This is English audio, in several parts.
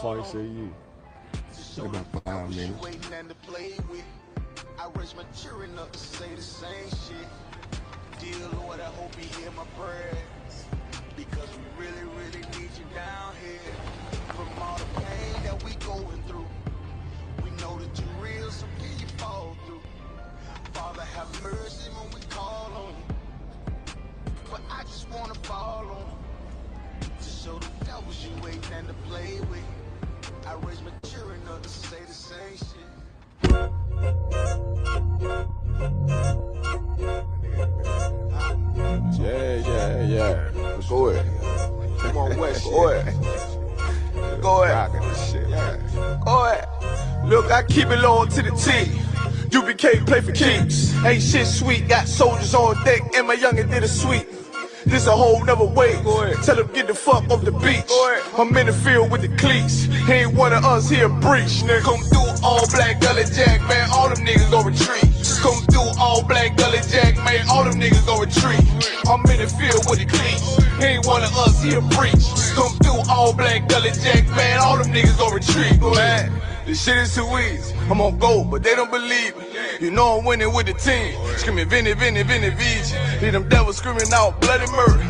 far you say you? About 5 minutes. I raise my children up to say the same shit. Dear Lord, I hope you hear my prayers, because we really, really need you down here. From all the pain that we going through, we know that you're real, so can you fall through? Father, have mercy when we call on you, but I just wanna fall on you, to show the devils you ain't nothing to play with. I raise my children up to say the same shit. Yeah. Go ahead. Come on, West. Go ahead. Go ahead. Go ahead. Look, I keep it low to the T. UBK play for keeps. Ain't shit sweet. Got soldiers on deck, and my youngin' did a sweep. This a whole nother way. Tell them get the fuck off the beach. I'm in the field with the cleats. He ain't one of us, he a breach. Nigga, come through all black gully jack, man. All them niggas gon' retreat. Come through all black gully jack, man. All them niggas gon' retreat. I'm in the field with the cleats. He ain't one of us, he a breach. Come through all black gully jack, man. All them niggas gon' retreat. Man, this shit is too easy. I'm on gold, but they don't believe me. You know I'm winning with the team. Screaming Vinny, Vinny, Vinny, VG. Hear them devils screaming out bloody murder.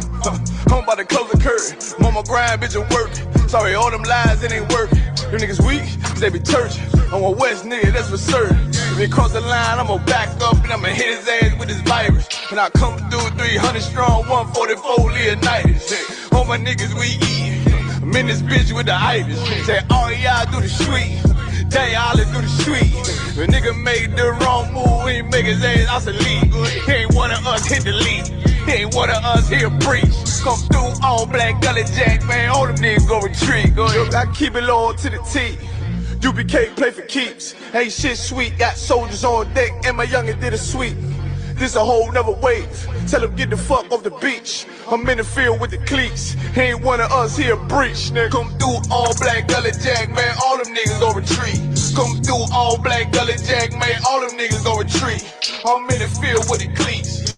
I'm about to close the curtain. Mama grind, bitch, and work. Sorry, all them lies, it ain't working. Them niggas weak, they be turgid. I'm a West nigga, that's for certain. If he cross the line, I'ma back up and I'ma hit his ass with this virus. And I come through 300 strong, 144 Leonidas. All my niggas we eat. I'm in this bitch with the itis. Say, all y'all do the sweet. They all do the sweet. If a nigga made the wrong move, he make his ass obsolete. He ain't one of us, hit the lead. He ain't one of us, he a breach. Come through all black gully jack, man. All them niggas go retreat. Go ahead. I keep it low to the T. UBK play for keeps. Ain't shit sweet. Got soldiers on deck, and my youngin' did a sweep. This a whole nother wave. Tell them get the fuck off the beach. I'm in the field with the cleats. He ain't one of us, he a breach. Nigga, come through all black gully jack, man. All them niggas gon' retreat. Come through all black gully jack, man. All them niggas gon' retreat. I'm in the field with the cleats.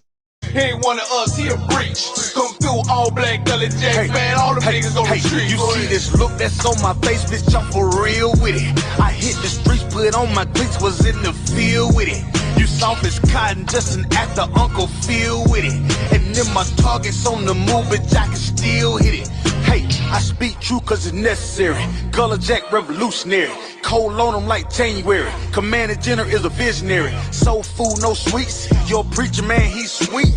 He ain't one of us, he a breach. Come through all black gully jack, man. All them niggas gon' retreat. You see this look that's on my face, bitch, I'm for real with it. I hit the streets, put on my cleats, was in the field with it. You soft as cotton, just an actor, Uncle Phil with it. And then my target's on the move, but I can still hit it. Hey, I speak true cause it's necessary. Gullah Jack revolutionary. Cold on them like January. Commander General is a visionary. Soul food, no sweets. Your preacher man, he's sweet.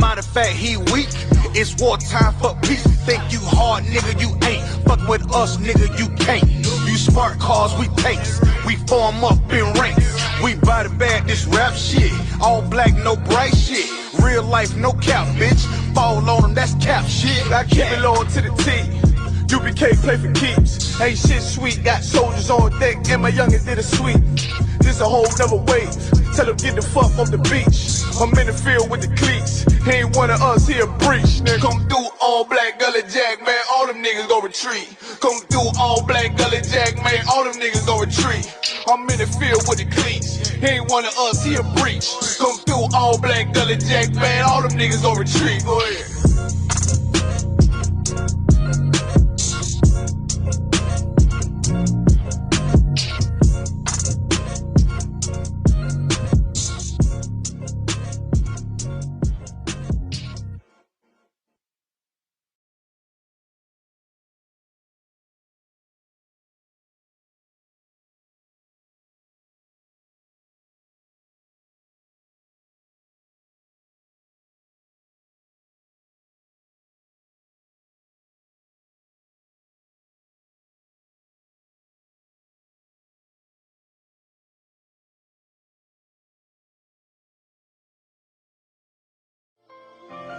Matter of fact, he weak. It's wartime for peace. Think you hard, nigga, you ain't. Fuck with us, nigga, you can't. You smart cars, we tanks. We form up in ranks. We body bag this rap shit. All black, no bright shit. Real life, no cap, bitch. Fall on them, that's cap shit. I keep it low to the T. UBK play for keeps. Ain't shit sweet. Got soldiers on deck, and my youngin' did a sweep. This a whole nother wave. Tell them get the fuck off the beach. I'm in the field with the cleats. He ain't one of us, he a breach. Nigga, come through all black gully jack, man. All them niggas gon' retreat. Come through all black gully jack, man. All them niggas gon' retreat. I'm in the field with the cleats. He ain't one of us, he a breach. Come through all black gully jack, man. All them niggas gon' retreat. Go ahead.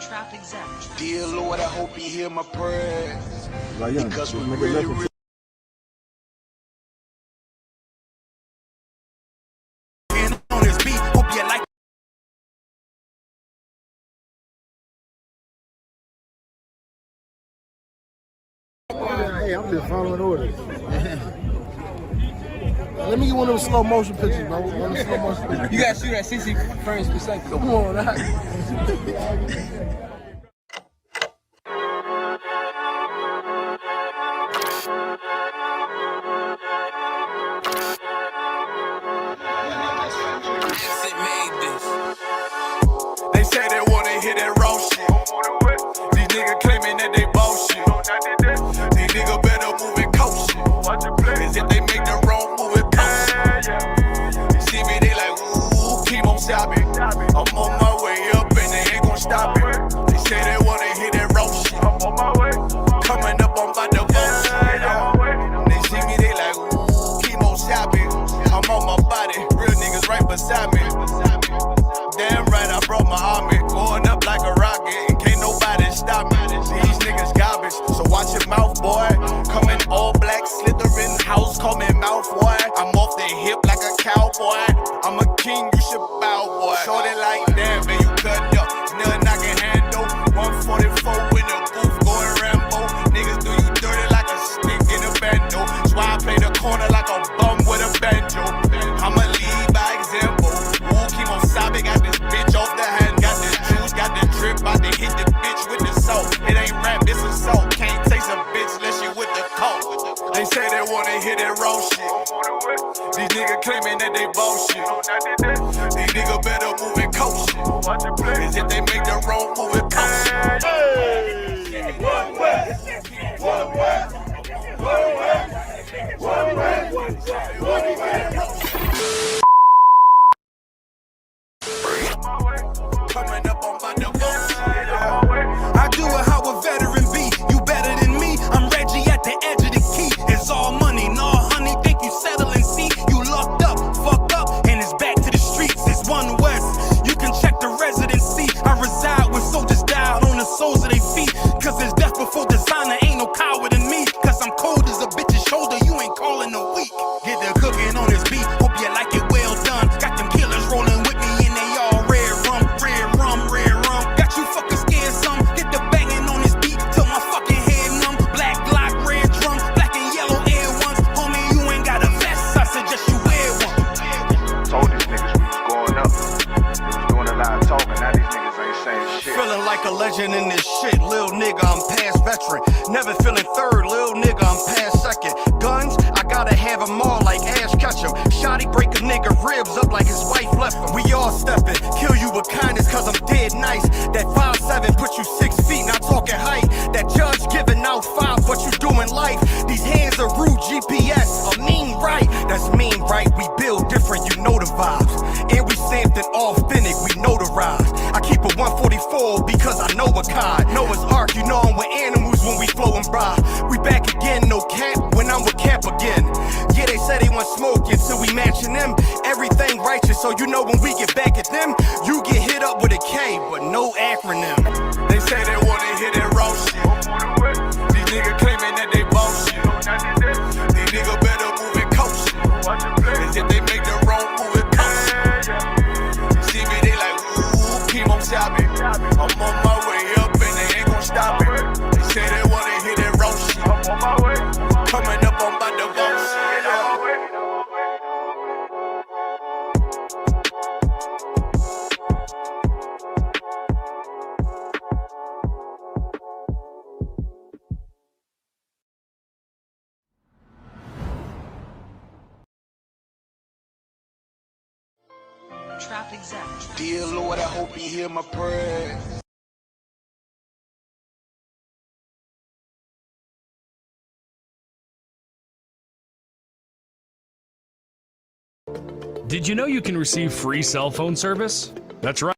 Trap exempt. Dear Lord, I hope you hear my prayers, because we really, really on this beat. Hope you like. Hey, I'm just following orders. Let me get one of those slow motion pictures, bro. One of the slow motion pictures. You gotta shoot at 60 frames per second. Come on, right? niggas claiming that they boss shit. These niggas better move and coach shit. As if they make the wrong move and post shit. They see me, they like, ooh, keep on stopping. I'm on my way up and they ain't gon' stop it. They say they wanna hit that raw shit. Coming up, I'm about to vote shit. They see me, they like, ooh, keep on stopping. I'm on my body, real niggas right beside me. Damn right, I brought my army. Going up like a rocket, and can't nobody stop me. These niggas garbage, so watch your mouth, boy. Coming all black, slithering house, call me mouth, boy. I'm off the hip like a cowboy. I'm a king, you should bow, boy. Shorty like that, man, you cut up. Nothing I can handle. 144 in the booth, going Rambo. Niggas do you dirty like a stick in a bando. That's why I play the corner like a bum with a banjo. I'ma lead by example. Ooh, keep on sobbing, got this bitch off the hand. Got this juice, got the drip, about to hit the bitch with the salt. It ain't rap, it's assault. Can't taste a bitch unless you with the coke. They say they wanna hit that raw shit. These niggas claiming that they boss shit. These niggas better move and coach shit. As if they make the wrong move and post shit. Coming up on my divorce. I do it how a veteran be. You better than me. I'm Reggie at the edge of the key. It's all money, no honey. Think you settle and see. You locked up, fucked up, and it's back to the streets. It's One West. You can check the residency. I reside with soldiers died on the soles of their feet. Cause there's death before designer. Ain't no coward in me. Cause I'm cold as a bitch's shoulder. You ain't calling a week. Get the cooking on this beat. Hope you like it well done. Got them killers rolling with me and they all red rum, red rum, red rum. Got you fucking scared some. Get the banging on this beat till my fucking head numb. Black Glock, red drum, black and yellow air ones. Homie, you ain't got a vest. I suggest you wear one. Told these niggas we was going up. They was doing a lot of talking. Now these niggas ain't saying shit. Feeling like a legend in this shit. Lil nigga, I'm past veteran. Never feeling third. Lil nigga, I'm past second. Guns, I gotta have them all like Ash Ketchum. Shotty break a nigga ribs up like his wife left him. We all stepping. Kill you with kindness cause I'm dead nice. That 5'7" put you 6 feet, not talking height. That judge giving out 5, but you doing life. These hands are rude GPS. A mean right. That's mean right. We build different, you know the vibes. And we stamped it authentic, we notarized. I keep a 144 because I know a kind. Noah's Ark, you know I'm with animals when we flowing by. We back again, no cap, when I'm with Cap again. Yeah, they say they want smoking, so we matching them. Everything righteous, so you know when we get back at them, you get hit up with a K, but no acronym. They say they wanna hit that raw shit. These niggas claiming that they boss shit. These niggas better move and coach shit. As if they make the wrong move and post shit. See me, they like, ooh, keep on stopping. I'm on my way up and they ain't gon' stop it. They say they wanna hit that raw shit. Coming up on my divorce. Trap exact. Dear Lord, I hope you hear my prayers. Did you know you can receive free cell phone service? That's right.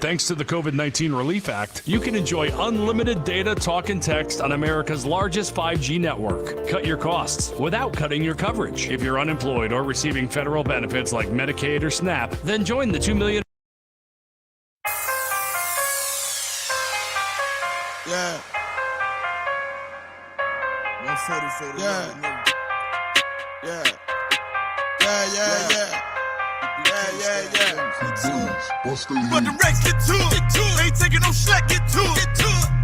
Thanks to the COVID-19 Relief Act, you can enjoy unlimited data, talk, and text on America's largest 5G network. Cut your costs without cutting your coverage. If you're unemployed or receiving federal benefits like Medicaid or SNAP, then join the 2 million. Yeah. 144. Yeah. Yeah. Yeah. But the Rex get to it. Ain't taking no slack, get to it.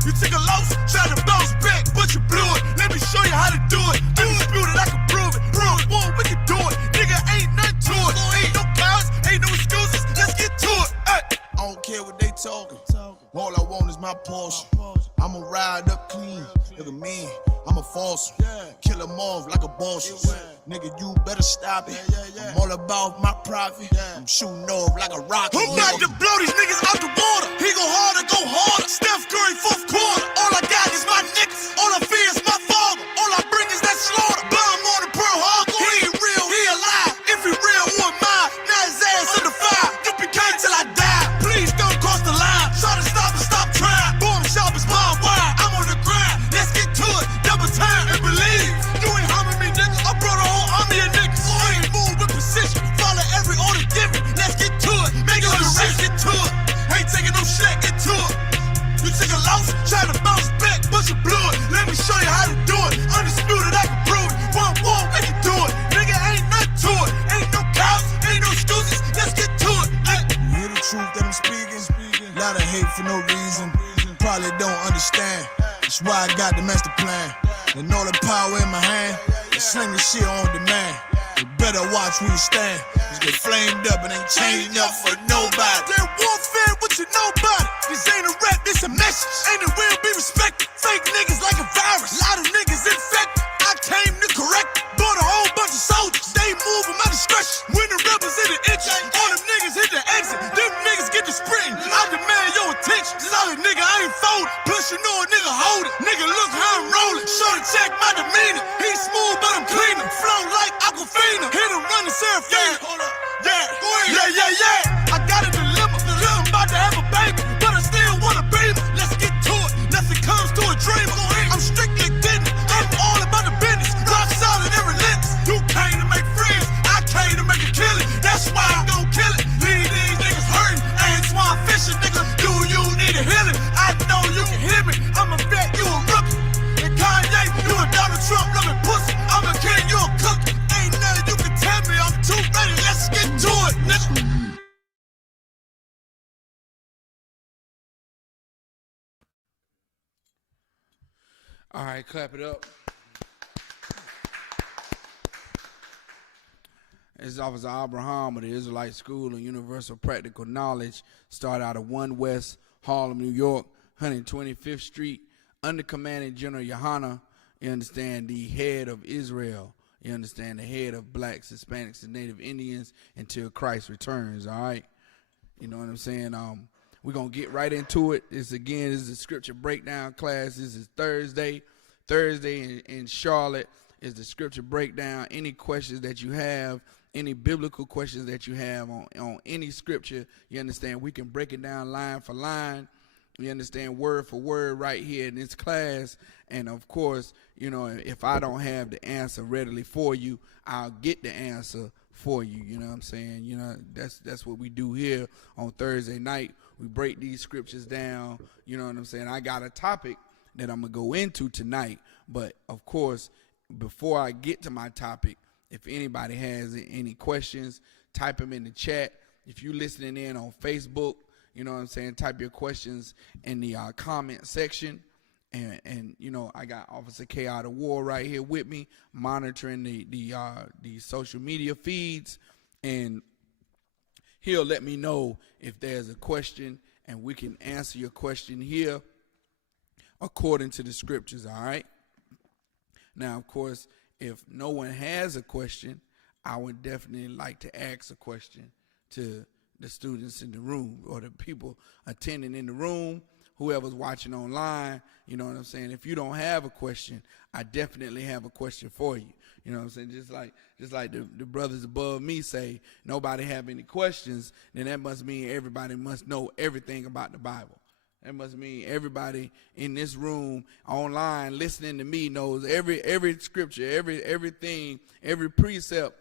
You take a loss, try to bounce back, but you blew it. Let me show you how to do it. Undisputed, I can prove it. Whoa, we can do it. Nigga, ain't nothing to it. Ain't no cowards, ain't no excuses. Let's get to it. Ay. I don't care what they talking. All I want is my Porsche. I'ma ride up clean. Look at me, I'm a false one. Kill them off like a boss. Nigga, you better stop it. I'm all about my profit. I'm shooting off like a rocket. I'm about to blow these niggas out the water. He go harder, go harder. Steph Curry, fourth quarter. that I'm speaking. Lot of hate for no reason. Probably don't understand. That's why I got the master plan. And all the power in my hand. And sling the shit on demand. You better watch where you stand. Just get flamed up and ain't changing up for nobody. They're warfare, what you know about it? This ain't a rap, this a message. And it will be respected. Fake niggas like a virus. Lot of niggas infected. I came to correct. Bought a whole bunch of soldiers. They move at my discretion. When the rebels hit the entrance, all them niggas hit the exit. Them niggas get the sprinting. I demand your attention. Solid nigga, I ain't folding. Plus you know a nigga hold it. Nigga, look how I'm rolling. Shorty check my demeanor. He's smooth, but I'm cleaner. Flow like Aquafina. Hit him running Seraphina. Yeah. I got a dilemma. I'm about to have a baby, but I still wanna baby. Let's get to it. Nothing comes to a dreamer. I'm strictly getting it. I'm all about the business. Rock solid and relentless. You came to make friends. I came to make a killing. That's why I'm gon' kill it. Leave these niggas hurting. Antoine Fisher, nigga. Do you need a healing? I know you can hear me. I'm a vet, you a rookie. And Kanye, you a Donald Trump loving pussy. I'm a king, you a cookie. Ain't nothing you can tell me. I'm too ready. Let's get to it, nigga. All right, clap it up. This is Officer Abraham of the Israelite School of Universal Practical Knowledge. Start out of 1 West Harlem, New York, 125th Street, under Commanding General Yohana. You understand, the head of Israel. You understand, the head of blacks, Hispanics, and Native Indians until Christ returns, all right? You know what I'm saying? We're going to get right into it. This is the scripture breakdown class. This is Thursday. Thursday in Charlotte is the scripture breakdown. Any questions that you have, any biblical questions that you have on any scripture, you understand, we can break it down line for line. You understand, word for word right here in this class. And, of course, you know, if I don't have the answer readily for you, I'll get the answer for you. You know what I'm saying? You know, that's what we do here on Thursday night. We break these scriptures down. You know what I'm saying? I got a topic that I'm going to go into tonight. But, of course, before I get to my topic, if anybody has any questions, type them in the chat. If you're listening in on Facebook, you know what I'm saying, type your questions in the comment section. And you know, I got Officer K out of War right here with me, monitoring the social media feeds. And he'll let me know if there's a question, and we can answer your question here according to the scriptures, all right? Now, of course, if no one has a question, I would definitely like to ask a question to the students in the room or the people attending in the room, whoever's watching online. You know what I'm saying? If you don't have a question, I definitely have a question for you. You know what I'm saying? Just like the brothers above me say, nobody have any questions, then that must mean everybody must know everything about the Bible. That must mean everybody in this room, online, listening to me knows every scripture, everything, every precept,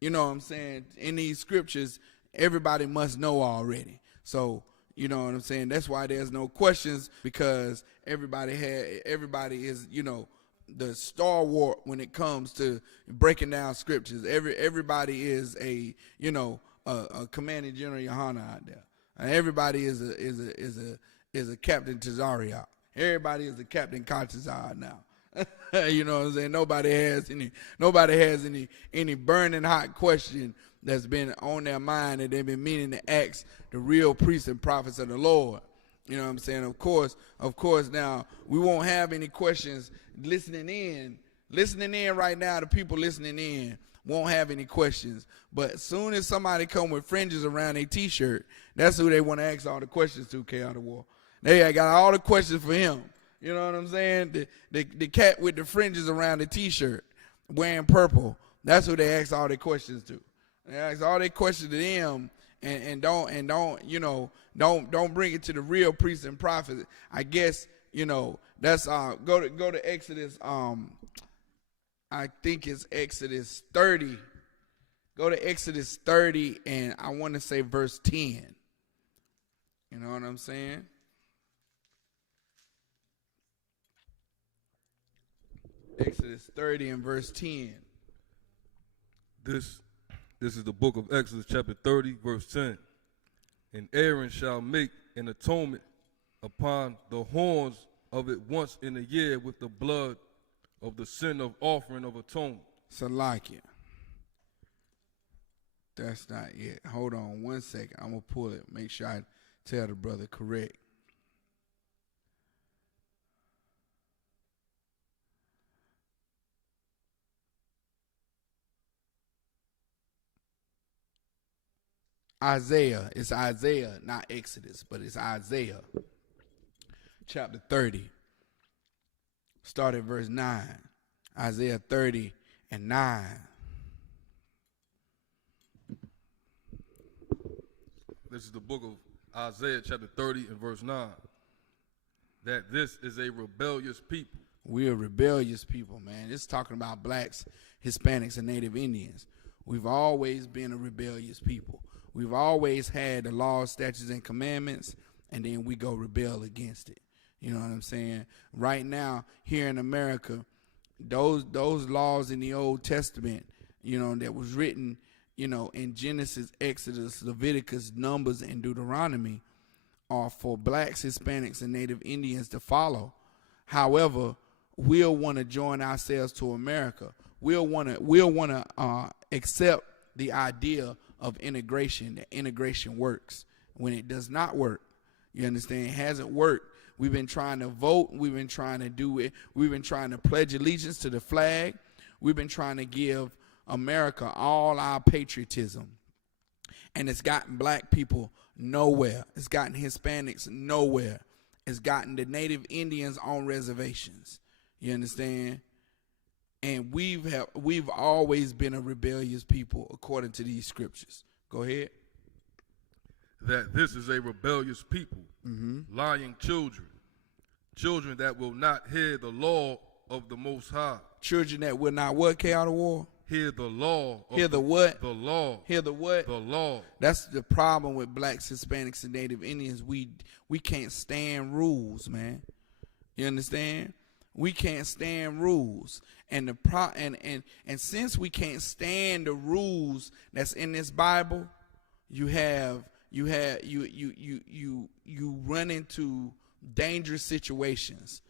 you know what I'm saying, in these scriptures, everybody must know already. So, you know what I'm saying? That's why there's no questions, because everybody is, you know, the stalwart when it comes to breaking down scriptures. Everybody is a, you know, a Commanding General Yohana out there. Everybody is a Captain Tazariak. Everybody is a Captain Katazar now. You know what I'm saying? Nobody has any burning hot question that's been on their mind that they've been meaning to ask the real priests and prophets of the Lord. You know what I'm saying? Of course, now, we won't have any questions listening in right now. The people listening in won't have any questions. But as soon as somebody come with fringes around their T-shirt, that's who they want to ask all the questions to, K out of War. They got all the questions for him. You know what I'm saying? The cat with the fringes around the T-shirt, wearing purple. That's who they ask all their questions to. They ask all their questions to them, and don't bring it to the real priests and prophets. I guess, you know, that's go to Exodus. I think it's Exodus 30. Go to Exodus 30, and I want to say verse 10. You know what I'm saying? Exodus 30 and verse 10. This is the book of Exodus, chapter 30, verse 10. And Aaron shall make an atonement upon the horns of it once in a year with the blood of the sin of offering of atonement. Salakia. That's not it. Hold on 1 second. I'm going to pull it. Make sure I tell the brother correct. Isaiah. It's Isaiah, not Exodus, but it's Isaiah. Chapter 30. Start at verse 9. Isaiah 30 and 9. This is the book of Isaiah chapter 30 and verse 9. That this is a rebellious people. We're rebellious people, man. It's talking about blacks, Hispanics, and Native Indians. We've always been a rebellious people. We've always had the laws, statutes, and commandments, and then we go rebel against it. You know what I'm saying? Right now, here in America, those laws in the Old Testament, you know, that was written, you know, in Genesis, Exodus, Leviticus, Numbers, and Deuteronomy, are for blacks, Hispanics, and Native Indians to follow. However, we'll want to join ourselves to America. We'll want to accept the idea of integration, that integration works when it does not work. You understand? It hasn't worked. We've been trying to vote. We've been trying to do it. We've been trying to pledge allegiance to the flag. We've been trying to give America all our patriotism. And it's gotten black people nowhere. It's gotten Hispanics nowhere. It's gotten the Native Indians on reservations. You understand? And we've always been a rebellious people according to these scriptures. Go ahead. That this is a rebellious people, lying children, children that will not hear the law of the Most High. Children that will not what, K out of war? Hear the law. Hear the what? The law. Hear the what? The law. That's the problem with blacks, Hispanics, and Native Indians. We can't stand rules, man. You understand? We can't stand rules. And and since we can't stand the rules that's in this Bible, you run into dangerous situations.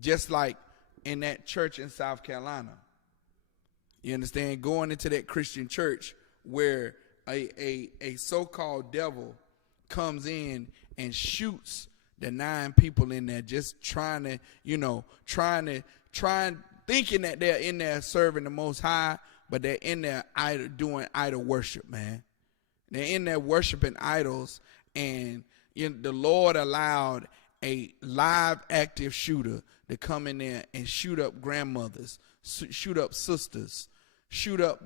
Just like in that church in South Carolina. You understand? Going into that Christian church where a so-called devil comes in and shoots the 9 people in there, just trying thinking that they're in there serving the Most High, but they're in there doing idol worship, man. They're in there worshiping idols, and the Lord allowed a live active shooter to come in there and shoot up grandmothers, shoot up sisters, shoot up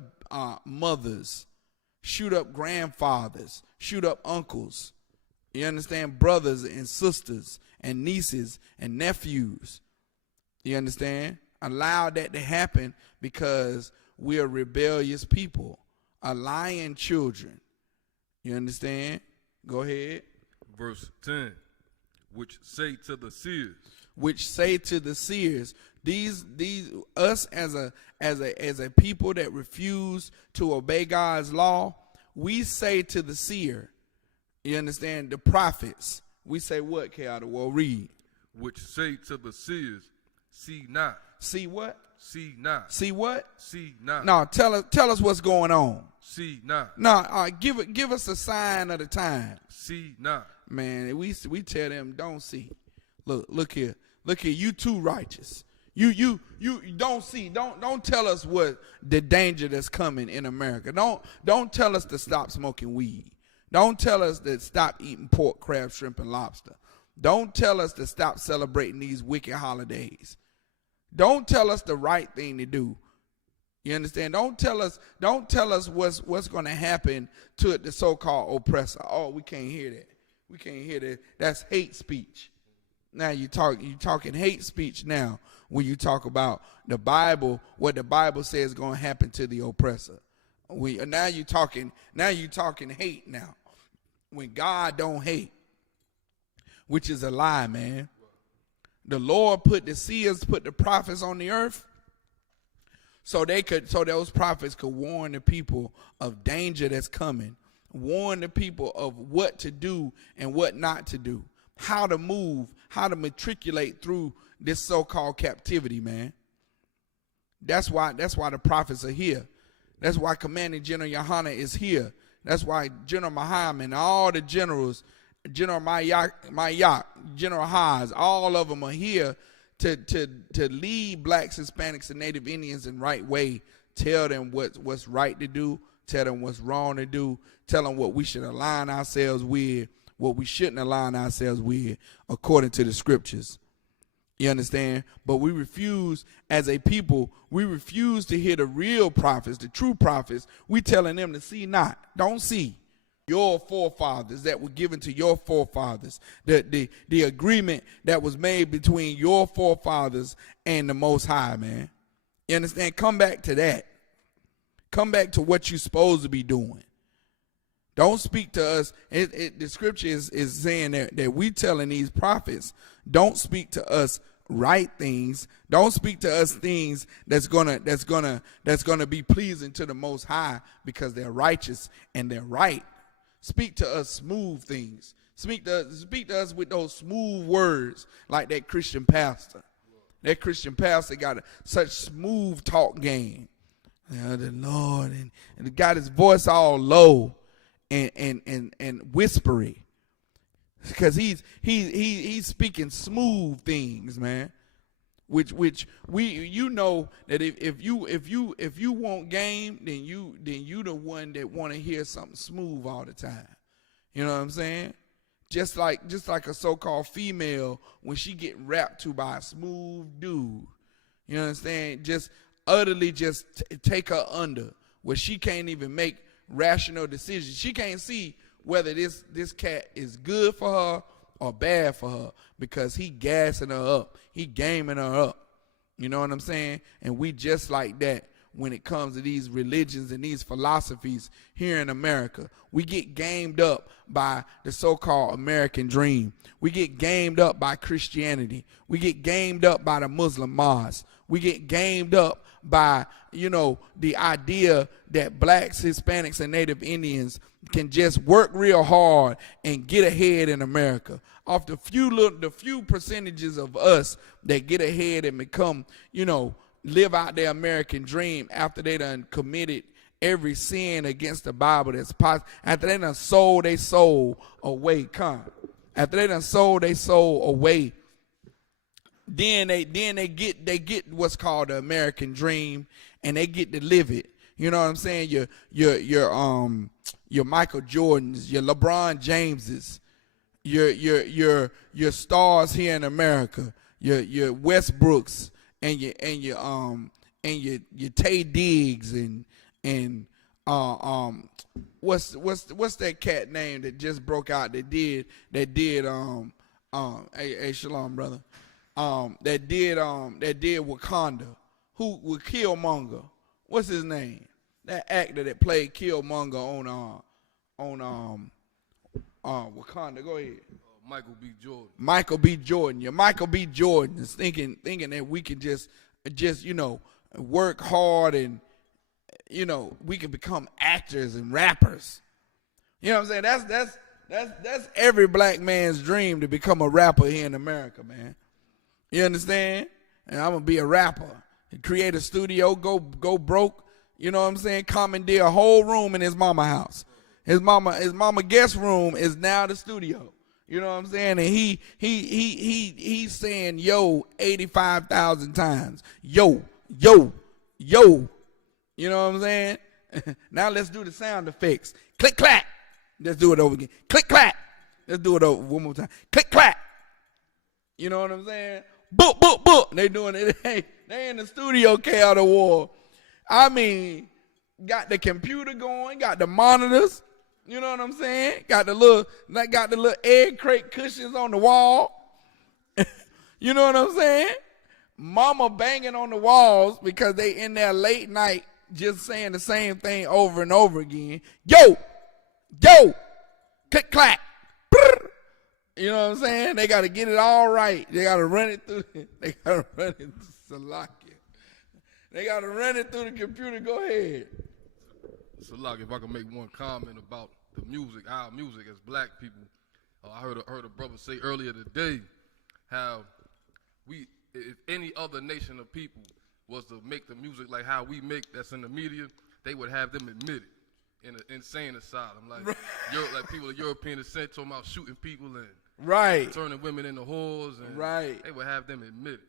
mothers, shoot up grandfathers, shoot up uncles. You understand? Brothers and sisters and nieces and nephews. You understand? Allow that to happen because we are rebellious people, a lying children. You understand? Go ahead. Verse 10, which say to the seers. Which say to the seers, these us as a people that refuse to obey God's law, we say to the seer, you understand, the prophets, we say what, K.I.? Well, read. Which say to the seers, see not. See what? See not. See what? See not. No, tell us what's going on. See not. No, give us a sign of the time. See not. Man, we tell them don't see. Look here. You too righteous. You don't see. Don't tell us what the danger that's coming in America. Don't tell us to stop smoking weed. Don't tell us to stop eating pork, crab, shrimp, and lobster. Don't tell us to stop celebrating these wicked holidays. Don't tell us the right thing to do. You understand? Don't tell us what's going to happen to the so-called oppressor. Oh, we can't hear that. We can't hear that. That's hate speech. Now you talking hate speech now when you talk about the Bible, what the Bible says is going to happen to the oppressor. Now you talking hate now. When God don't hate, which is a lie, man. The Lord put the seers, put the prophets on the earth so those prophets could warn the people of danger that's coming. warn the people of what to do and what not to do, how to move, how to matriculate through this so-called captivity, man. That's why the prophets are here. That's why Commanding General Yohana is here. That's why General Muhammad and all the generals, General Mayak, General Haas, all of them are here to lead blacks, Hispanics, and Native Indians in the right way. Tell them what's right to do. Tell them what's wrong to do. Tell them what we should align ourselves with, what we shouldn't align ourselves with, according to the scriptures. You understand? But we refuse, as a people, we refuse to hear the real prophets, the true prophets. We telling them to see not, don't see. Your forefathers that were given to your forefathers, the agreement that was made between your forefathers and the Most High, man. You understand? Come back to that. Come back to what you're supposed to be doing. Don't speak to us. The scripture is saying that we telling these prophets, don't speak to us right things. Don't speak to us things that's gonna be pleasing to the Most High, because they're righteous and they're right. Speak to us smooth things. Speak to us with those smooth words, like that Christian pastor. That Christian pastor got such smooth talk game. The Lord, and got his voice all low and whispery, because he's speaking smooth things, man. Which we know that if you want game, then you the one that want to hear something smooth all the time. You know what I'm saying? Just like a so-called female, when she get rapped to by a smooth dude, you understand? Just utterly take her under, where she can't even make rational decisions. She can't see whether this cat is good for her or bad for her, because he gassing her up, he gaming her up. You know what I'm saying? And we just like that when it comes to these religions and these philosophies here in America. We get gamed up by the so-called American dream. We get gamed up by Christianity. We get gamed up by the Muslim mosque. We get gamed up by, the idea that blacks, Hispanics, and Native Indians can just work real hard and get ahead in America. Off the few percentages of us that get ahead and become, live out their American dream after they done committed every sin against the Bible that's possible, after they done sold their soul away, after they done sold their soul away, then they get what's called the American dream, and they get to live it. You know what I'm saying? Your Michael Jordans, your LeBron Jameses, your stars here in America, your Westbrooks, and your Tay Diggs and what's that cat name that just broke out that did hey Shalom brother, that did Wakanda, who was Killmonger. What's his name? That actor that played Killmonger on Wakanda. Go ahead. Michael B. Jordan. Michael B. Jordan. Yeah, Michael B. Jordan is thinking that we can just work hard and we can become actors and rappers. You know what I'm saying? That's every black man's dream, to become a rapper here in America, man. You understand? And I'm gonna be a rapper, create a studio, go broke. You know what I'm saying? Commandeer a whole room in his mama house. His mama guest room is now the studio. You know what I'm saying? And he's saying yo 85,000 times. Yo. You know what I'm saying? Now let's do the sound effects. Click clack. Let's do it over again. Click clack. Let's do it over one more time. Click clack. You know what I'm saying? Boop boop boop. They doing it. They in the studio, K out of war. I mean, got the computer going, got the monitors. You know what I'm saying? Got the little egg crate cushions on the wall. You know what I'm saying? Mama banging on the walls because they in there late night just saying the same thing over and over again. Yo, click clack. You know what I'm saying? They got to get it all right. They got to run it through. They got to run it through Salakia. They got to run it through the computer. Go ahead. Salak, if I can make one comment about the music, our music as black people. I heard a brother say earlier today how if any other nation of people was to make the music like how we make that's in the media, they would have them admitted in an insane asylum. Like, like people of European descent talking about shooting people and turning women into whores, and they would have them admitted.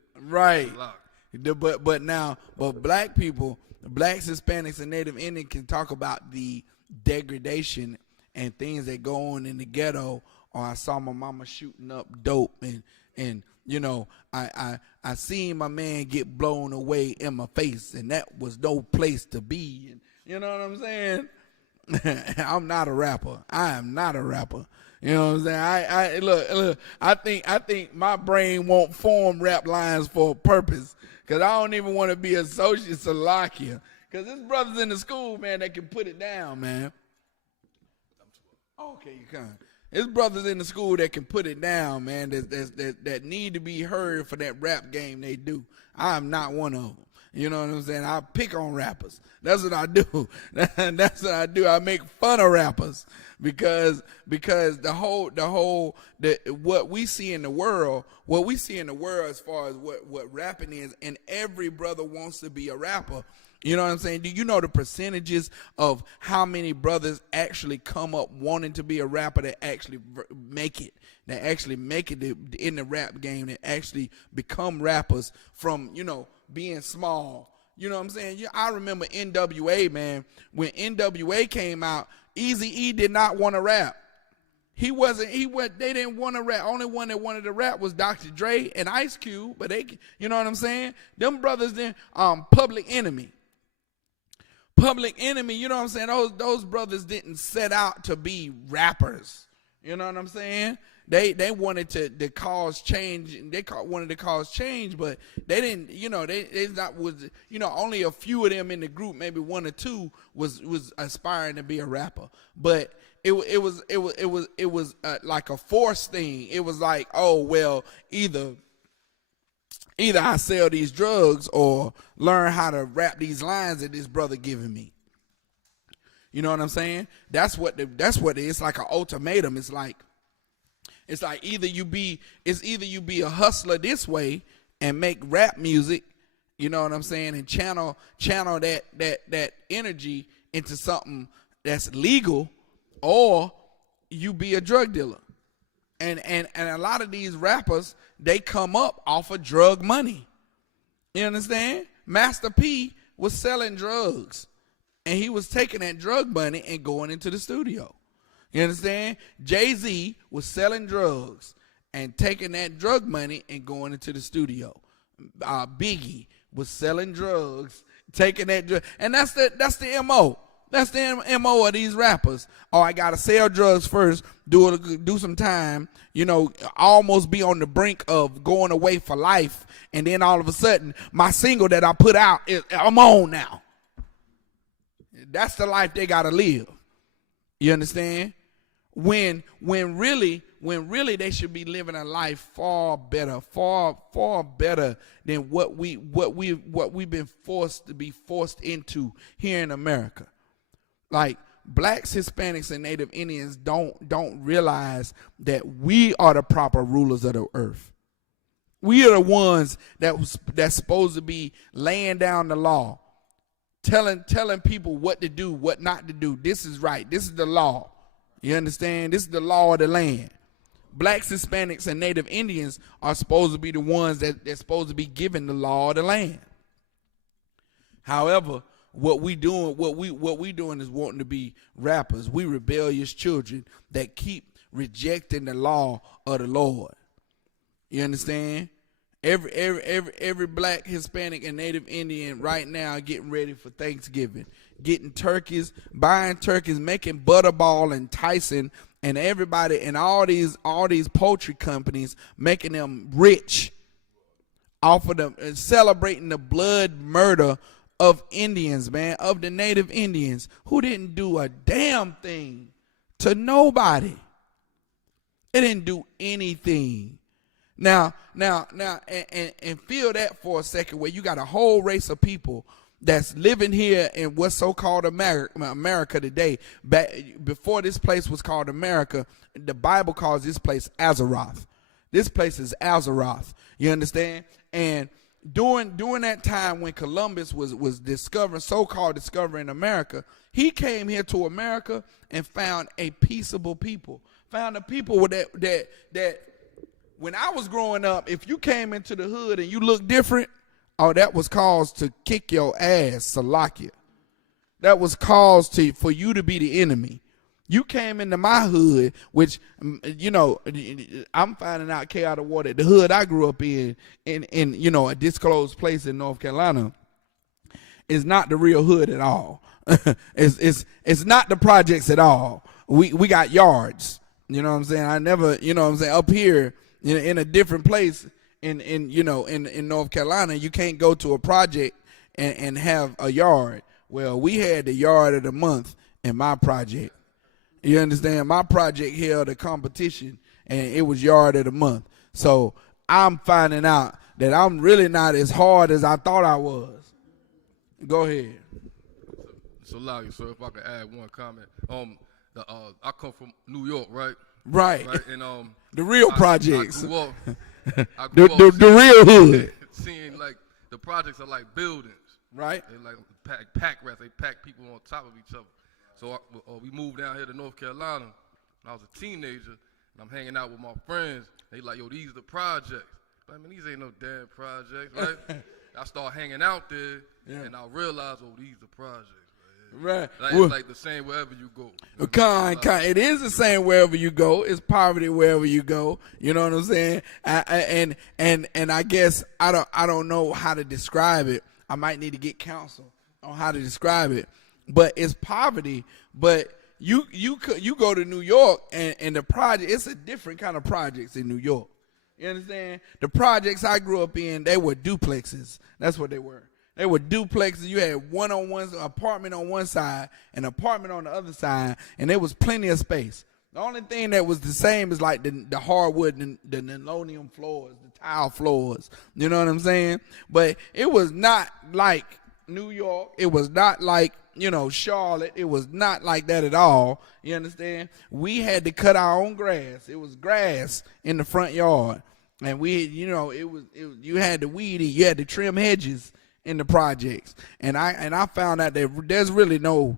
But black people, blacks, Hispanics, and Native Indian can talk about the degradation and things that go on in the ghetto. Or I saw my mama shooting up dope, and you know, I seen my man get blown away in my face, and that was no place to be. And you know what I'm saying? I'm not a rapper. I am not a rapper. You know what I'm saying? I look. I think my brain won't form rap lines for a purpose, cause I don't even want to be associate Salakia. Cause there's brothers in the school, man, that can put it down, man. Okay, you can. There's brothers in the school that can put it down, man. That need to be heard for that rap game they do. I am not one of them. You know what I'm saying? I pick on rappers. That's what I do. That's what I do. I make fun of rappers because what we see in the world as far as what rapping is, and every brother wants to be a rapper. You know what I'm saying? Do you know the percentages of how many brothers actually come up wanting to be a rapper that actually make it? That actually make it in the rap game, that actually become rappers from, you know, being small. You know what I'm saying? Yeah, I remember NWA, man. When NWA came out, Eazy-E did not want to rap. They didn't want to rap. Only one that wanted to rap was Dr. Dre and Ice Cube, but you know what I'm saying? Them brothers then, Public Enemy, you know what I'm saying? Those brothers didn't set out to be rappers. You know what I'm saying? They wanted to cause change. Wanted to cause change, but they didn't. You know, only a few of them in the group, maybe one or two, was aspiring to be a rapper. But it was like a forced thing. It was like, oh well, either I sell these drugs or learn how to rap these lines that this brother giving me. You know what I'm saying? That's what it's like, an ultimatum. It's like either you be a hustler this way and make rap music, you know what I'm saying, and channel that energy into something that's legal, or you be a drug dealer. And a lot of these rappers, they come up off of drug money. You understand? Master P was selling drugs, and he was taking that drug money and going into the studio. You understand? Jay-Z was selling drugs and taking that drug money and going into the studio. Biggie was selling drugs, taking that drug, and that's the MO. That's the MO of these rappers. Oh, I gotta sell drugs first, do some time, you know, almost be on the brink of going away for life, and then all of a sudden, my single that I put out, I'm on now. That's the life they gotta live. You understand? When really they should be living a life far better than what we've been forced into here in America. Like, blacks, Hispanics, and Native Indians don't realize that we are the proper rulers of the earth. We are the ones that's supposed to be laying down the law, telling people what to do, what not to do. This is right. This is the law. You understand? This is the law of the land. Blacks, Hispanics, and Native Indians are supposed to be the ones that's supposed to be given the law of the land. However, what we doing is wanting to be rappers. We rebellious children that keep rejecting the law of the Lord. You understand? Every black, Hispanic, and Native Indian right now getting ready for Thanksgiving, getting turkeys, buying turkeys, making Butterball and Tyson and everybody and all these poultry companies, making them rich off of them and celebrating the blood murder of Indians, man, of the Native Indians who didn't do a damn thing to nobody. They didn't do anything. Now, and feel that for a second, where you got a whole race of people that's living here in what's so-called America today. Back before this place was called America, the Bible calls this place Azeroth. This place is Azeroth. You understand? And during that time when Columbus was discovering, so-called discovering America, he came here to America and found a peaceable people. Found a people that when I was growing up, if you came into the hood and you looked different, oh, that was cause to kick your ass, Salakia. That was cause for you to be the enemy. You came into my hood, which, you know, I'm finding out K out of water. The hood I grew up in you know, a disclosed place in North Carolina, is not the real hood at all. It's not the projects at all. We got yards. You know what I'm saying? I never, you know what I'm saying, up here in a different place in North Carolina, you can't go to a project and have a yard. Well, we had the yard of the month in my project. You understand? My project held a competition, and it was yard of the month. So I'm finding out that I'm really not as hard as I thought I was. Go ahead. So, so if I could add one comment. I come from New York, right? Right. And the real projects. I grew up the real hood. Seeing like the projects are like buildings. Right. They like pack rats. They pack people on top of each other. So we moved down here to North Carolina when I was a teenager, and I'm hanging out with my friends. They like, yo, these are the projects. But, I mean, these ain't no damn projects, right? I start hanging out there, and I realize, oh, these are projects. Right. Like, it's like the same wherever you go. It is the same wherever you go. It's poverty wherever you go. You know what I'm saying? And I guess I don't know how to describe it. I might need to get counsel on how to describe it. But it's poverty. But you go to New York and the project, it's a different kind of projects in New York. You understand? The projects I grew up in, they were duplexes. That's what they were. They were duplexes. You had one apartment on one side, an apartment on the other side, and there was plenty of space. The only thing that was the same is like the hardwood, the linoleum floors, the tile floors. You know what I'm saying? But it was not like New York. It was not like, you know, Charlotte. It was not like that at all. You understand? We had to cut our own grass. It was grass in the front yard. And you had to weed it. You had to trim hedges in the projects. And I found out that there's really no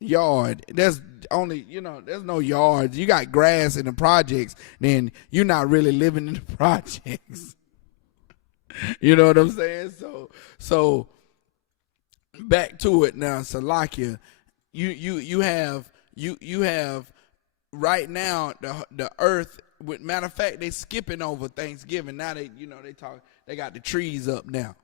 yard. There's only, there's no yards. You got grass in the projects, then you're not really living in the projects. You know what I'm saying? So back to it now, Salakia. You have right now the earth. Matter of fact, they skipping over Thanksgiving. Now they got the trees up now.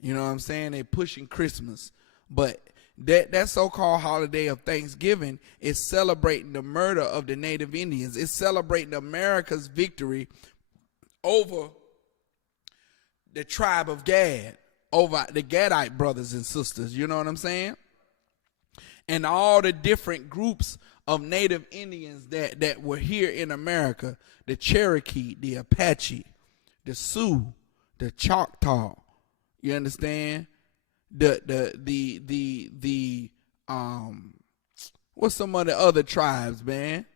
You know what I'm saying? They pushing Christmas. But that so-called holiday of Thanksgiving is celebrating the murder of the Native Indians. It's celebrating America's victory over the tribe of Gad, over the Gadite brothers and sisters. You know what I'm saying? And all the different groups of Native Indians that were here in America, the Cherokee, the Apache, the Sioux, the Choctaw. You understand? What's some of the other tribes, man?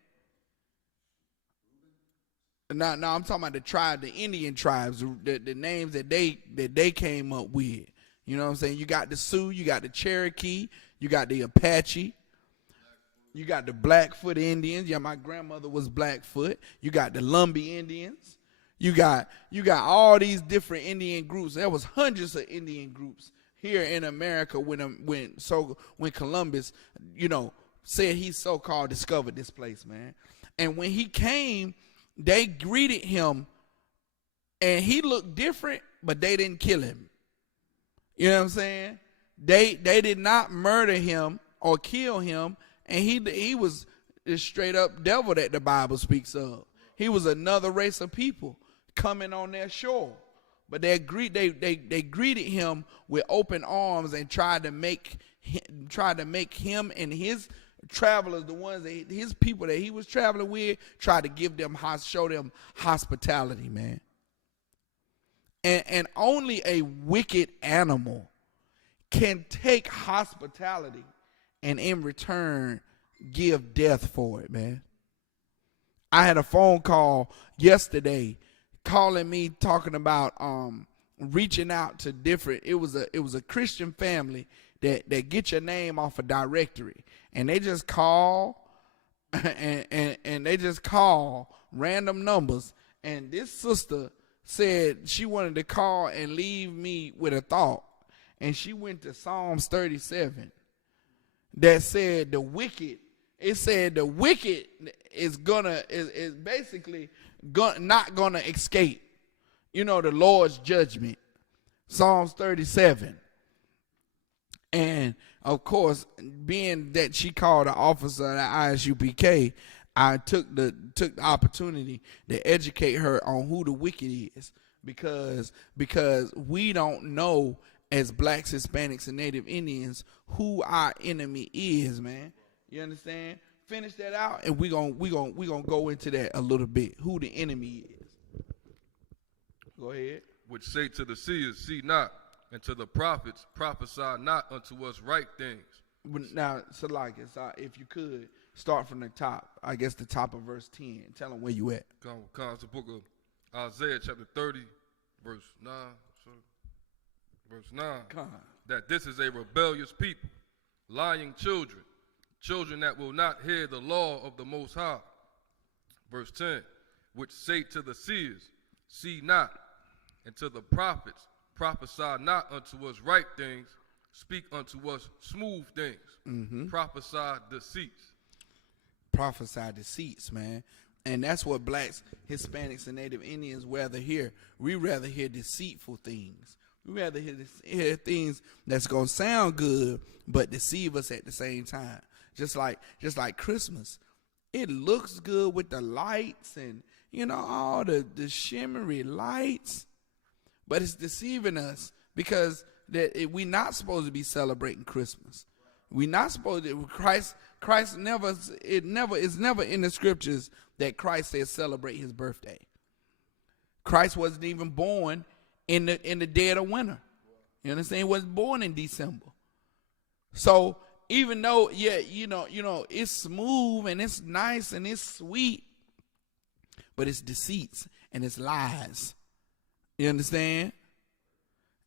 No, I'm talking about the Indian tribes, the names that they came up with. You know what I'm saying? You got the Sioux, you got the Cherokee, you got the Apache, you got the Blackfoot Indians. Yeah, my grandmother was Blackfoot. You got the Lumbee Indians. You got all these different Indian groups. There was hundreds of Indian groups here in America when Columbus, said he so-called discovered this place, man. And when he came, they greeted him, and he looked different, but they didn't kill him. You know what I'm saying? They did not murder him or kill him, and he was the straight up devil that the Bible speaks of. He was another race of people coming on their shore. But they greeted him with open arms and tried to make him and his travelers, the ones his people that he was traveling with, tried to show them hospitality, man. And only a wicked animal can take hospitality and in return give death for it, man. I had a phone call yesterday calling me talking about reaching out to different, it was a Christian family that get your name off a directory, and they just call and they just call random numbers, and this sister said she wanted to call and leave me with a thought, and she went to Psalms 37 that said the wicked is basically not gonna escape, the Lord's judgment. Psalms 37. And of course, being that she called an officer at Isupk, I took the opportunity to educate her on who the wicked is, because we don't know as blacks, Hispanics, and Native Indians who our enemy is, man. You understand? Finish that out, and we gonna go into that a little bit. Who the enemy is? Go ahead. Which say to the seers, see not, and to the prophets, prophesy not unto us right things. Now, Salakis, if you could start from the top, I guess the top of verse 10. Tell them where you at. Comes the book of Isaiah chapter 30, verse 9. Verse 9. That this is a rebellious people, lying children, children that will not hear the law of the Most High. Verse 10. Which say to the seers, see not, and to the prophets, prophesy not unto us right things, speak unto us smooth things. Mm-hmm. Prophesy deceits. Prophesy deceits, man. And that's what blacks, Hispanics, and Native Indians rather hear. We rather hear deceitful things. We rather hear things that's going to sound good but deceive us at the same time. Just like Christmas. It looks good with the lights and, all the shimmery lights. But it's deceiving us because we're not supposed to be celebrating Christmas. We're not supposed to. Christ it's never in the scriptures that Christ says celebrate his birthday. Christ wasn't even born in the dead of winter. You understand? He wasn't born in December. So even though, it's smooth and it's nice and it's sweet, but it's deceits and it's lies. You understand?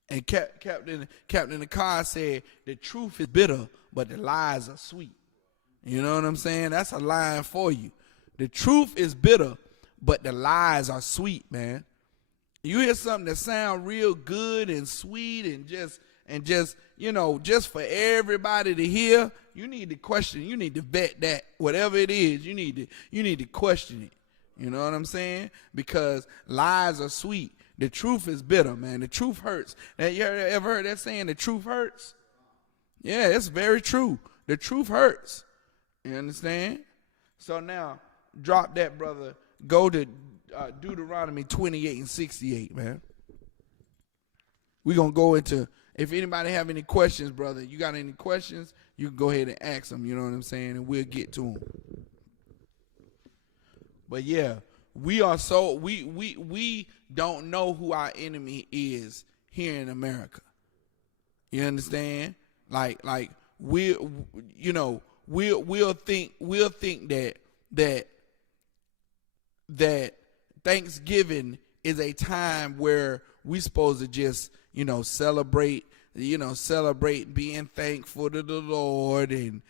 And Captain the car said the truth is bitter, but the lies are sweet. You know what I'm saying? That's a line for you. The truth is bitter, but the lies are sweet, man. You hear something that sound real good and sweet and just for everybody to hear, you need to question, you need to vet that. Whatever it is, you need to question it. You know what I'm saying? Because lies are sweet. The truth is bitter, man. The truth hurts. You ever heard that saying, the truth hurts? Yeah, it's very true. The truth hurts. You understand? So now, drop that, brother. Go to Deuteronomy 28 and 68, man. We're going to go into, if anybody have any questions, brother, you got any questions, you can go ahead and ask them, you know what I'm saying, and we'll get to them. But yeah, we don't know who our enemy is here in America. You understand? Like we'll think that Thanksgiving is a time where we supposed to just, celebrate being thankful to the Lord and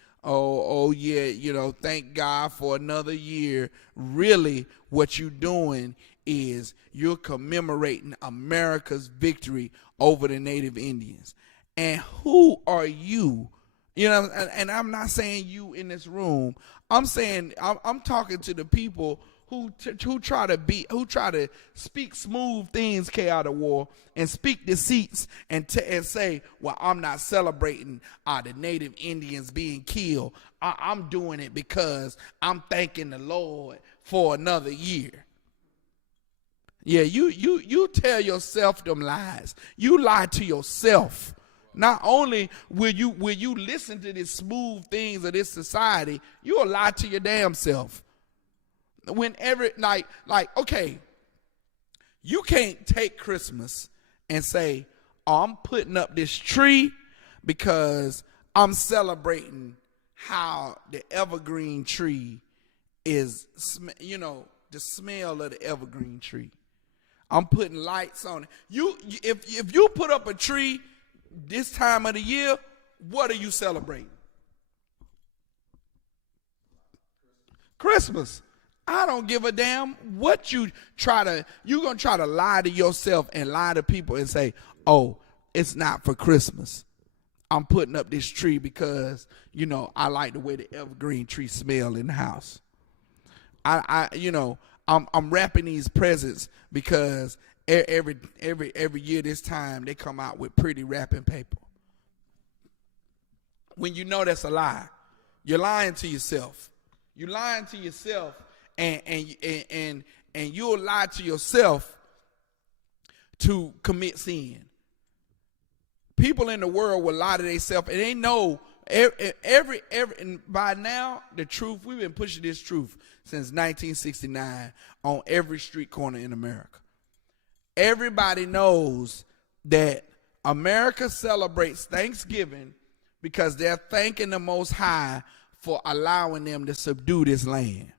thank God for another year. Really, what you're doing is you're commemorating America's victory over the Native Indians. And who are you? And I'm not saying you in this room. I'm saying I'm talking to the people who try to speak smooth things, out of war, and speak deceits and say, well, I'm not celebrating the Native Indians being killed. I'm doing it because I'm thanking the Lord for another year. Yeah, you tell yourself them lies. You lie to yourself. Not only will you listen to the smooth things of this society, you'll lie to your damn self. Whenever, okay, you can't take Christmas and say, oh, I'm putting up this tree because I'm celebrating how the evergreen tree is, the smell of the evergreen tree. I'm putting lights on it. If you put up a tree this time of the year, what are you celebrating? Christmas. I don't give a damn what you're going to try to lie to yourself and lie to people and say, oh, it's not for Christmas. I'm putting up this tree because, I like the way the evergreen tree smell in the house. I'm wrapping these presents because every year this time they come out with pretty wrapping paper. When you know that's a lie, you're lying to yourself. You're lying to yourself, and you'll lie to yourself to commit sin. People in the world will lie to themselves, and they know and by now the truth. We've been pushing this truth since 1969 on every street corner in America. Everybody knows that America celebrates Thanksgiving because they're thanking the Most High for allowing them to subdue this land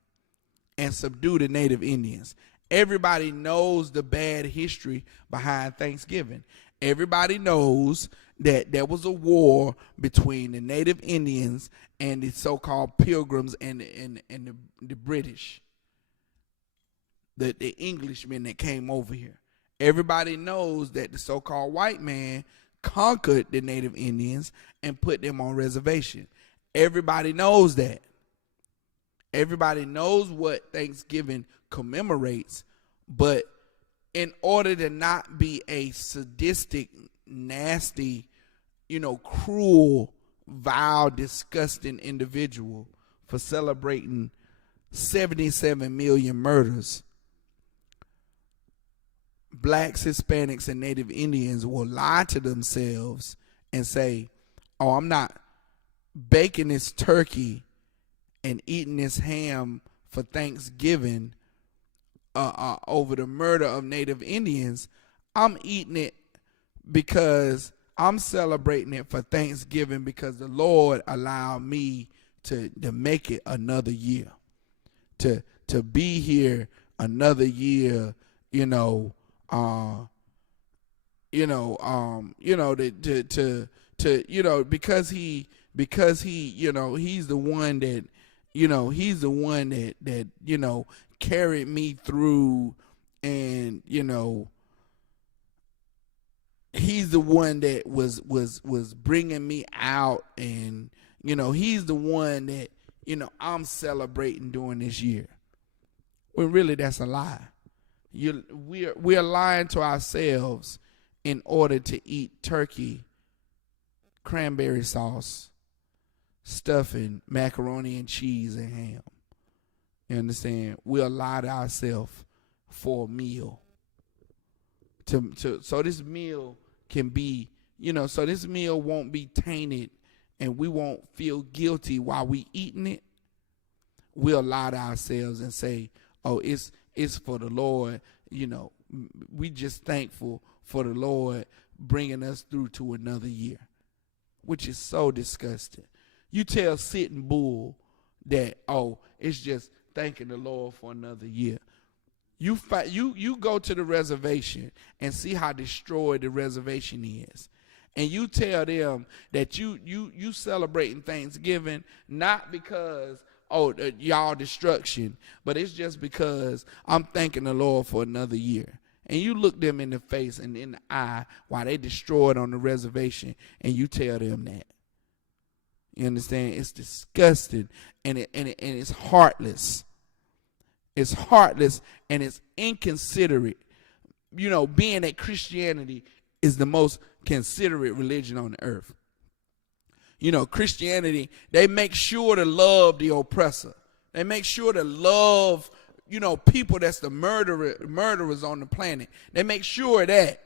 and subdue the Native Indians. Everybody knows the bad history behind Thanksgiving. Everybody knows that there was a war between the Native Indians and the so-called Pilgrims and the British, the Englishmen that came over here. Everybody knows that the so-called white man conquered the Native Indians and put them on reservation. Everybody knows that. Everybody knows what Thanksgiving commemorates, but in order to not be a sadistic, nasty, cruel, vile, disgusting individual for celebrating 77 million murders, blacks, Hispanics, and Native Indians will lie to themselves and say, oh, I'm not baking this turkey and eating this ham for Thanksgiving over the murder of Native Indians. I'm eating it because I'm celebrating it for Thanksgiving because the Lord allowed me to make it another year, to be here another year, because he he's the one that carried me through, and he's the one that was bringing me out, and he's the one that I'm celebrating during this year. When really that's a lie. We're lying to ourselves in order to eat turkey, cranberry sauce, stuffing, macaroni and cheese, and ham. You understand? We'll lie to ourselves for a meal. So this meal can be, so this meal won't be tainted and we won't feel guilty while we eating it. We'll lie to ourselves and say, oh, it's for the Lord. We just thankful for the Lord bringing us through to another year, which is so disgusting. You tell Sitting Bull that, oh, it's just thanking the Lord for another year. You go to the reservation and see how destroyed the reservation is. And you tell them that you celebrating Thanksgiving not because, y'all destruction, but it's just because I'm thanking the Lord for another year. And you look them in the face and in the eye while they destroyed on the reservation, and you tell them that. You understand? It's disgusting, and it's heartless. It's heartless and it's inconsiderate. Being that Christianity is the most considerate religion on the earth. Christianity, they make sure to love the oppressor. They make sure to love, people that's the murderers on the planet. They make sure of that.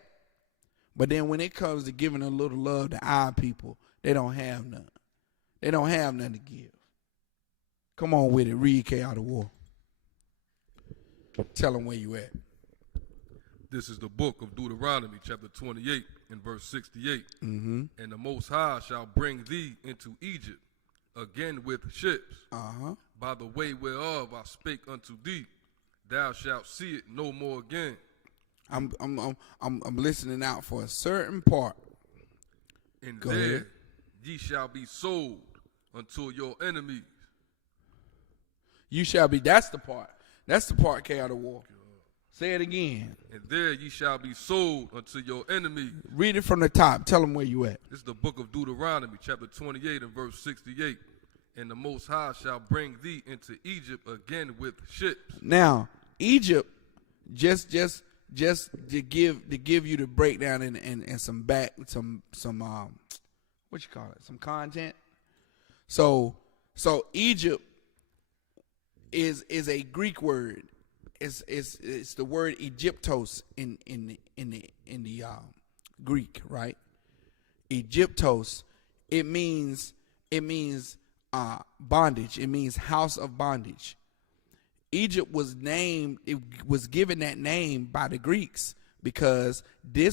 But then when it comes to giving a little love to our people, they don't have none. They don't have nothing to give. Come on with it. Read K Out of War. Tell them where you at. This is the book of Deuteronomy, chapter 28. and verse 68. And the Most High shall bring thee into Egypt again with ships. By the way whereof I spake unto thee, thou shalt see it no more again. I'm listening out for a certain part. And Go there ahead. ye shall be sold unto your enemies. You shall be. That's the part. That's the part, K out of war. Say it again. And there ye shall be sold unto your enemies. Read it from the top. Tell them where you at. This is the book of Deuteronomy, chapter 28 and verse 68. And the Most High shall bring thee into Egypt again with ships. Now, Egypt, just to give you the breakdown and some what you call it, some content. So Egypt is a Greek word. It's the word Egyptos in the Greek, right? Egyptos. It means bondage. It means house of bondage. Egypt was named. It was given that name by the Greeks because during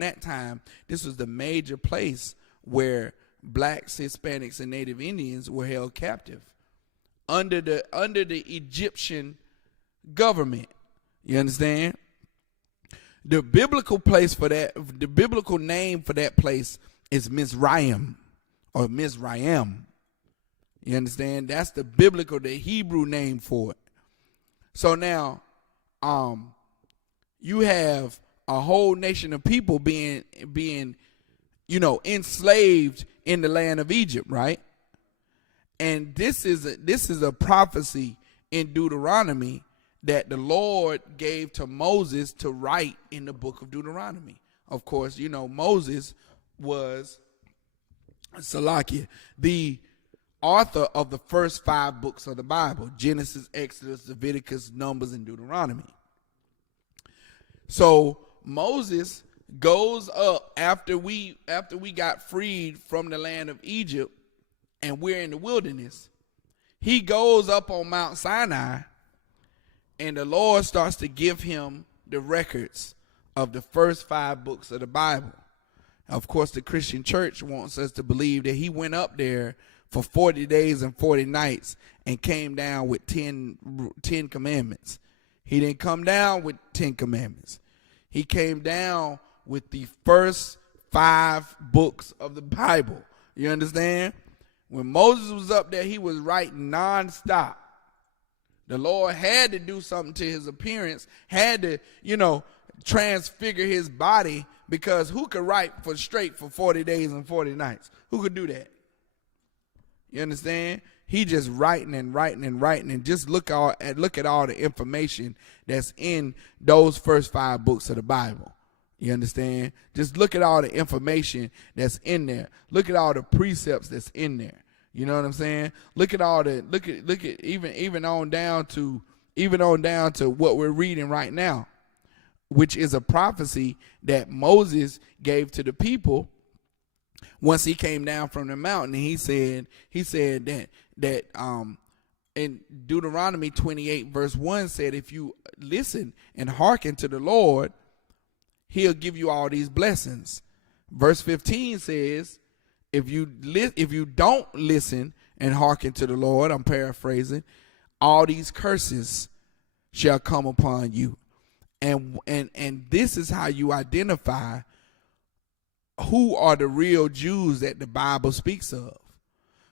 that time. This was the major place where blacks, Hispanics, and Native Indians were held captive under the Egyptian government. You understand? The biblical place for that, the biblical name for that place is Mizraim or Mizraim. You understand? That's the Hebrew name for it. So now, you have a whole nation of people being enslaved in the land of Egypt, right? And this is a prophecy in Deuteronomy that the Lord gave to Moses to write in the book of Deuteronomy. Of course, Moses was the author of the first 5 books of the Bible: Genesis, Exodus, Leviticus, Numbers, and Deuteronomy. So Moses goes up after we got freed from the land of Egypt and we're in the wilderness. He goes up on Mount Sinai and the Lord starts to give him the records of the first 5 books of the Bible. Of course, the Christian church wants us to believe that he went up there for 40 days and 40 nights and came down with 10 commandments. He didn't come down with 10 commandments. He came down with the first 5 books of the Bible. You understand? When Moses was up there, he was writing nonstop. The Lord had to do something to his appearance, had to, transfigure his body, because who could write for 40 days and 40 nights? Who could do that? You understand? He just writing and writing and writing, and just look at all the information that's in those first 5 books of the Bible. You understand? Just look at all the information that's in there. Look at all the precepts that's in there. You know what I'm saying? Look at even on down to what we're reading right now, which is a prophecy that Moses gave to the people once he came down from the mountain. And he said that in Deuteronomy 28 verse 1 said, if you listen and hearken to the Lord, he'll give you all these blessings. Verse 15 says, if you don't listen and hearken to the Lord, I'm paraphrasing, all these curses shall come upon you. And this is how you identify who are the real Jews that the Bible speaks of.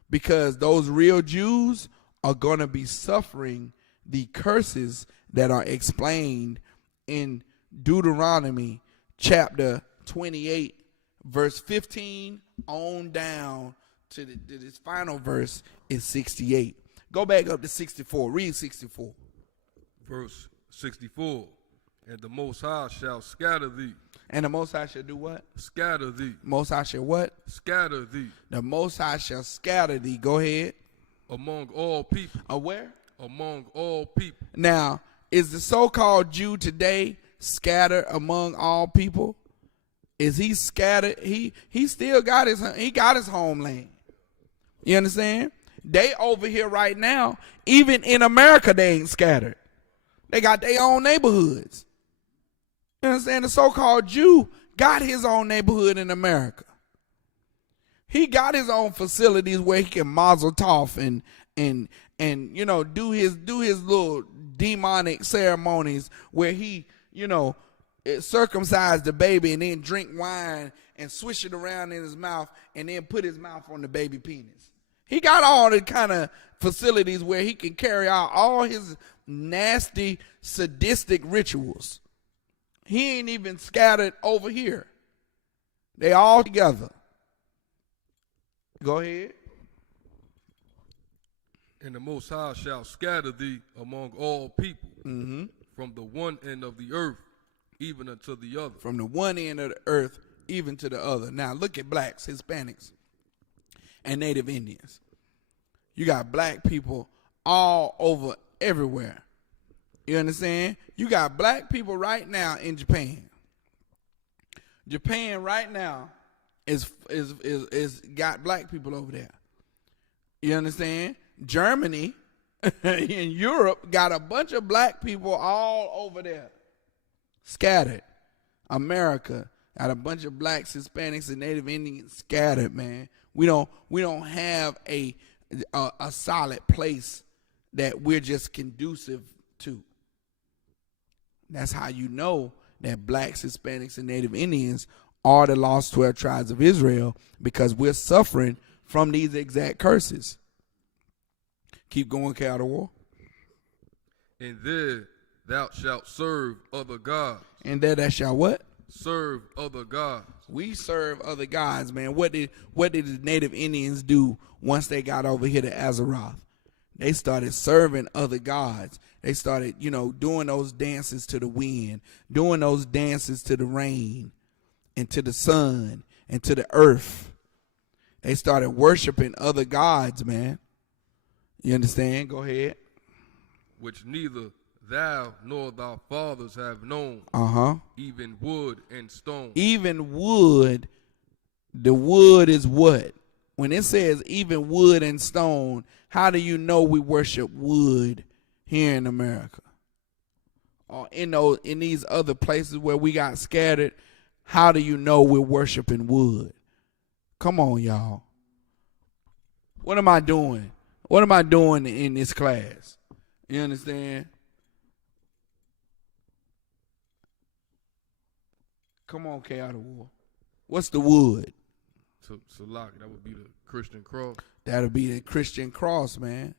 Because those real Jews are going to be suffering the curses that are explained in Deuteronomy chapter 28, verse 15 on down to this final verse is 68. Go back up to 64. Read 64. Verse 64. And the Most High shall scatter thee. And the Most High shall do what? Scatter thee. Most High shall what? Scatter thee. The Most High shall scatter thee. Go ahead. Among all people. Where? Among all people. Now, is the so-called Jew today scattered among all people? Is he scattered? He still got his homeland. You understand? They over here right now, even in America, they ain't scattered. They got their own neighborhoods. You understand? The so-called Jew got his own neighborhood in America. He got his own facilities where he can mazel tov and you know, do his little demonic ceremonies where he, you know, circumcise the baby and then drink wine and swish it around in his mouth and then put his mouth on the baby penis. He got all the kind of facilities where he can carry out all his nasty, sadistic rituals. He ain't even scattered over here. They all together. Go ahead. And the Most High shall scatter thee among all people, from the one end of the earth even unto the other. From the one end of the earth even to the other. Now look at blacks, Hispanics, and Native Indians. You got black people all over everywhere. You understand? You got black people right now in Japan. Japan right now is got black people over there. You understand? Germany in Europe got a bunch of black people all over there, scattered. America got a bunch of blacks, Hispanics, and Native Indians scattered. Man, we don't have a solid place that we're just conducive to. That's how you know that blacks, Hispanics, and Native Indians are the lost 12 tribes of Israel, because we're suffering from these exact curses. Keep going, cattle war. And there thou shalt serve other gods. And there thou shalt what? Serve other gods. We serve other gods, man. What did the Native Indians do once they got over here to Azeroth? They started serving other gods. They started, you know, doing those dances to the wind, doing those dances to the rain and to the sun and to the earth. They started worshiping other gods, man. You understand? Go ahead. Which neither thou nor thy fathers have known. Even wood and stone. Even wood, the wood is what? When it says even wood and stone, how do you know we worship wood here in America? Or in these other places where we got scattered, how do you know we're worshiping wood? Come on, y'all. What am I doing? What am I doing in this class? You understand? Come on, K out of war. What's the wood? Salak, that would be the Christian cross. That'll be the Christian cross, man.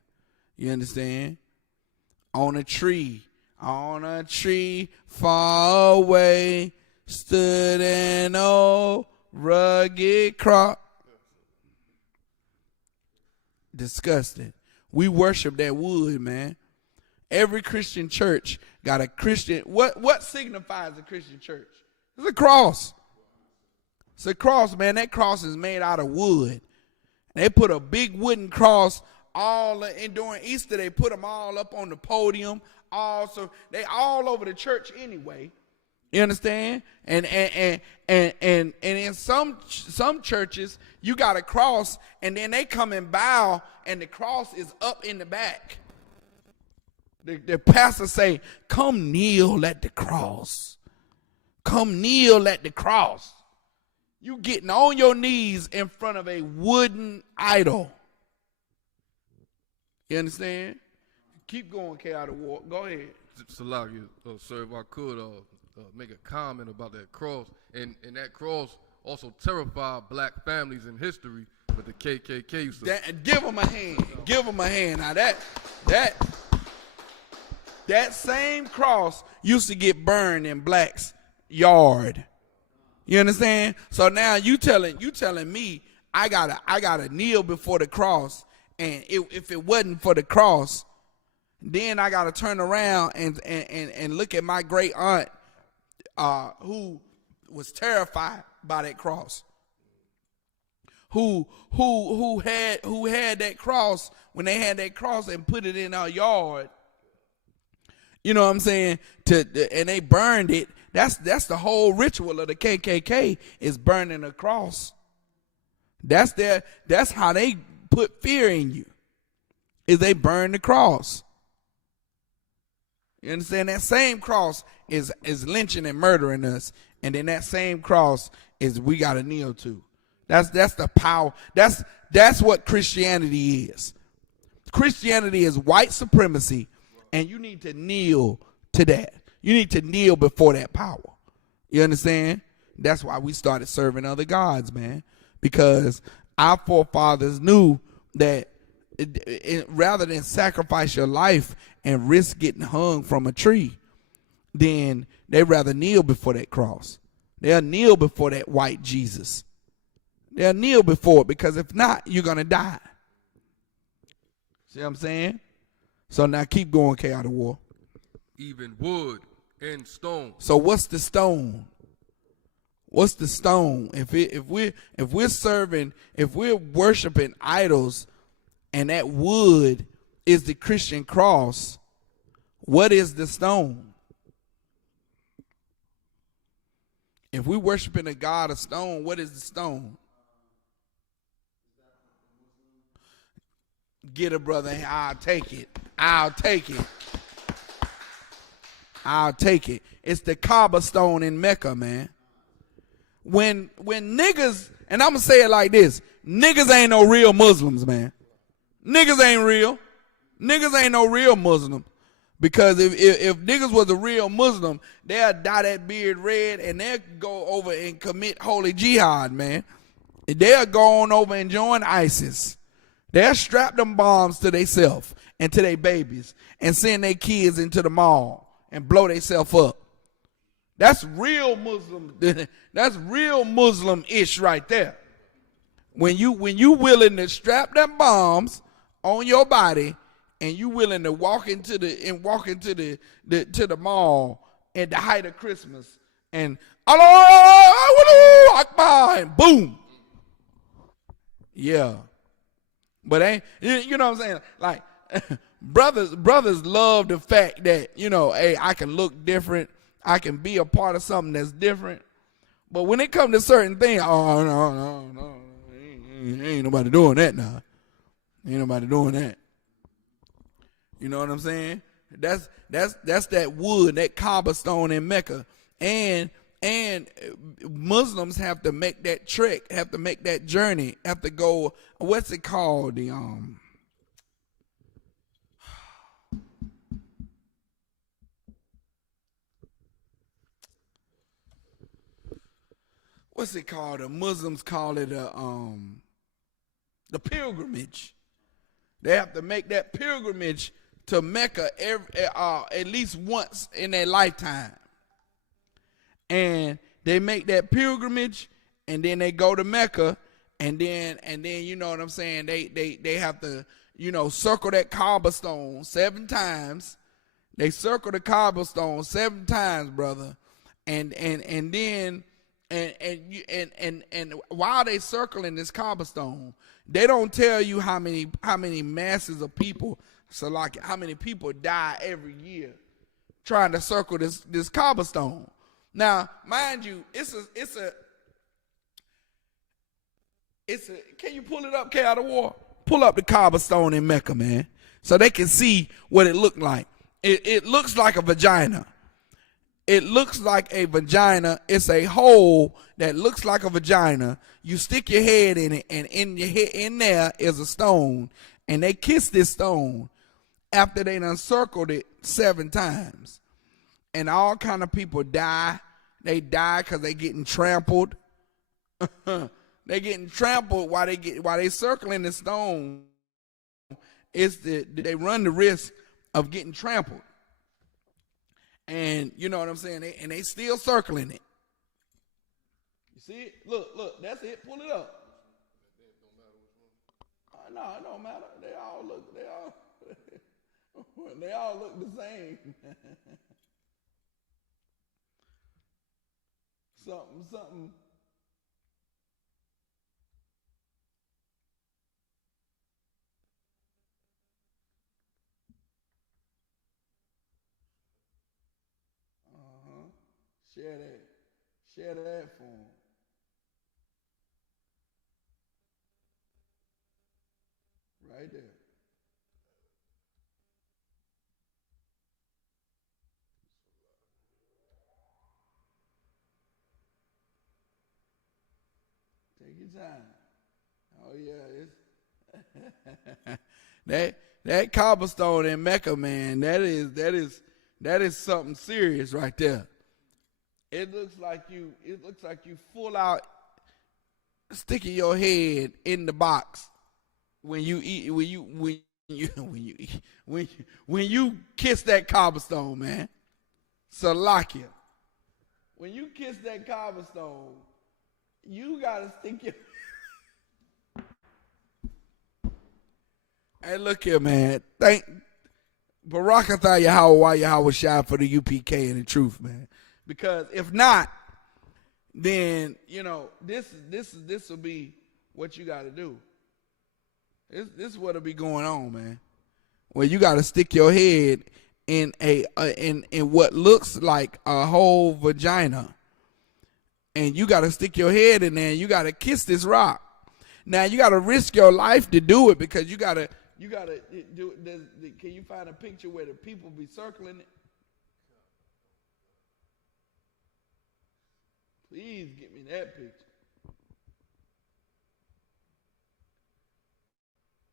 You understand? On a tree far away, stood an old rugged cross. Disgusting. We worship that wood, man. Every Christian church got a Christian. What signifies a Christian church? It's a cross. It's a cross, man. That cross is made out of wood. They put a big wooden cross and during Easter they put them all up on the podium. Also, they all over the church anyway. You understand? And in some churches you got a cross and then they come and bow and the cross is up in the back. The pastor say, "Come kneel at the cross. Come kneel at the cross." You getting on your knees in front of a wooden idol. You understand? Keep going, K out of war. Go ahead. Salak, sir, if I could make a comment about that cross. And that cross also terrified black families in history, but the KKK used to... Give them a hand. Give them a hand. Now that same cross used to get burned in blacks' yard. You understand? So now you telling me I gotta kneel before the cross, and if it wasn't for the cross, then I gotta turn around and look at my great aunt who was terrified by that cross. Who had that cross when they had that cross and put it in our yard. You know what I'm saying? And they burned it. That's the whole ritual of the KKK is burning a cross. That's how they put fear in you. Is they burn the cross. You understand? That same cross is lynching and murdering us, and then that same cross is we got to kneel to. That's the power. That's what Christianity is. Christianity is white supremacy, and you need to kneel to that. You need to kneel before that power. You understand? That's why we started serving other gods, man, because our forefathers knew that rather than sacrifice your life and risk getting hung from a tree, then they'd rather kneel before that cross. They'll kneel before that white Jesus. They'll kneel before it, because if not, you're going to die. See what I'm saying? So now keep going, K out of war. Even wood and stone. So what's the stone? What's the stone? If we're worshiping idols, and that wood is the Christian cross, what is the stone? If we're worshiping a god of stone, what is the stone? Get it, brother. I'll take it. I'll take it. I'll take it. It's the Kaaba stone in Mecca, man. When niggas, and I'm going to say it like this, niggas ain't no real Muslims, man. Niggas ain't real. Niggas ain't no real Muslim. Because if niggas was a real Muslim, they'll dye that beard red and they'll go over and commit holy jihad, man. They'll go on over and join ISIS. They'll strap them bombs to themselves and to their babies and send their kids into the mall and blow themselves up. That's real Muslim. That's real Muslim-ish right there. When you willing to strap them bombs on your body, and you willing to walk into the mall at the height of Christmas, and Allahu Akbar, and boom. Yeah. But ain't, you know what I'm saying? Like, brothers love the fact that, hey, I can look different. I can be a part of something that's different. But when it comes to certain things, oh, no. Ain't nobody doing that now. Ain't nobody doing that. You know what I'm saying? That's that wood, that Kaaba stone in Mecca. And Muslims have to make that trek, have to make that journey, have to go, what's it called? What's it called? The Muslims call it the pilgrimage. They have to make that pilgrimage to Mecca at least once in their lifetime. And they make that pilgrimage, and then they go to Mecca, and then you know what I'm saying, they have to, circle that Kaaba stone 7 times. They circle the Kaaba stone 7 times, brother. And then while they circling this Kaaba stone, they don't tell you how many masses of people, so like how many people die every year trying to circle this Kaaba stone. Now, mind you, it's a can you pull it up, K out of war? Pull up the Kaaba stone in Mecca, man, so they can see what it looked like. It looks like a vagina. It looks like a vagina. It's a hole that looks like a vagina. You stick your head in it, and in there is a stone. And they kiss this stone after they done circled it 7 times. And all kind of people die. They die because they getting trampled. They getting trampled while they circling the stone. They run the risk of getting trampled. And you know what I'm saying? They still circling it. You see it? Look, that's it. Pull it up. No, it don't matter. They all look the same. something. Share that for them. Right there. Take your time. Oh yeah, that cobblestone in Mecca, man. That is something serious right there. It looks like you full out sticking your head in the box when you kiss that cobblestone, man. Salakia. When you kiss that cobblestone, you gotta stick your. Hey, look here, man. Thank Barakatah Yahweh Shai for the UPK and the truth, man. Because if not, then this will be what you got to do. This is what'll be going on, man. Well, you got to stick your head in in what looks like a whole vagina, and you got to stick your head in there. And you got to kiss this rock. Now you got to risk your life to do it because you got to do. Can you find a picture where the people be circling it? Please get me that picture.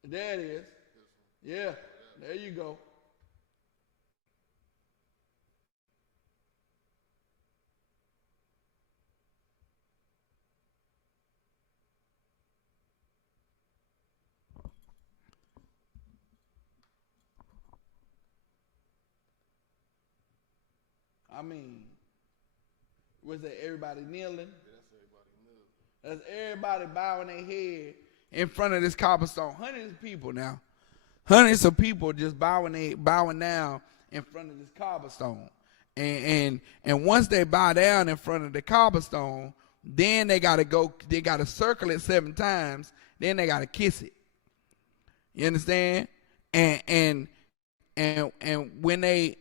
There it is. Yeah, there you go. I mean, was that everybody kneeling? That's everybody bowing their head in front of this cobblestone. Hundreds of people now. Hundreds of people just bowing down in front of this cobblestone. And once they bow down in front of the cobblestone, then they gotta circle it 7 times, then they gotta kiss it. You understand? And when they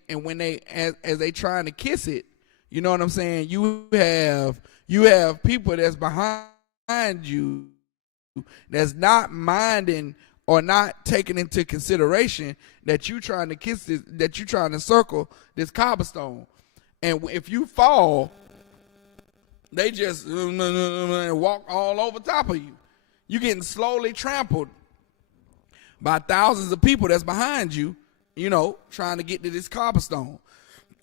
as they trying to kiss it, you know what I'm saying? You have people that's behind you that's not minding or not taking into consideration that you trying to kiss this, that you trying to circle this cobblestone. And if you fall, they just walk all over top of you. You getting slowly trampled by thousands of people that's behind you, trying to get to this cobblestone,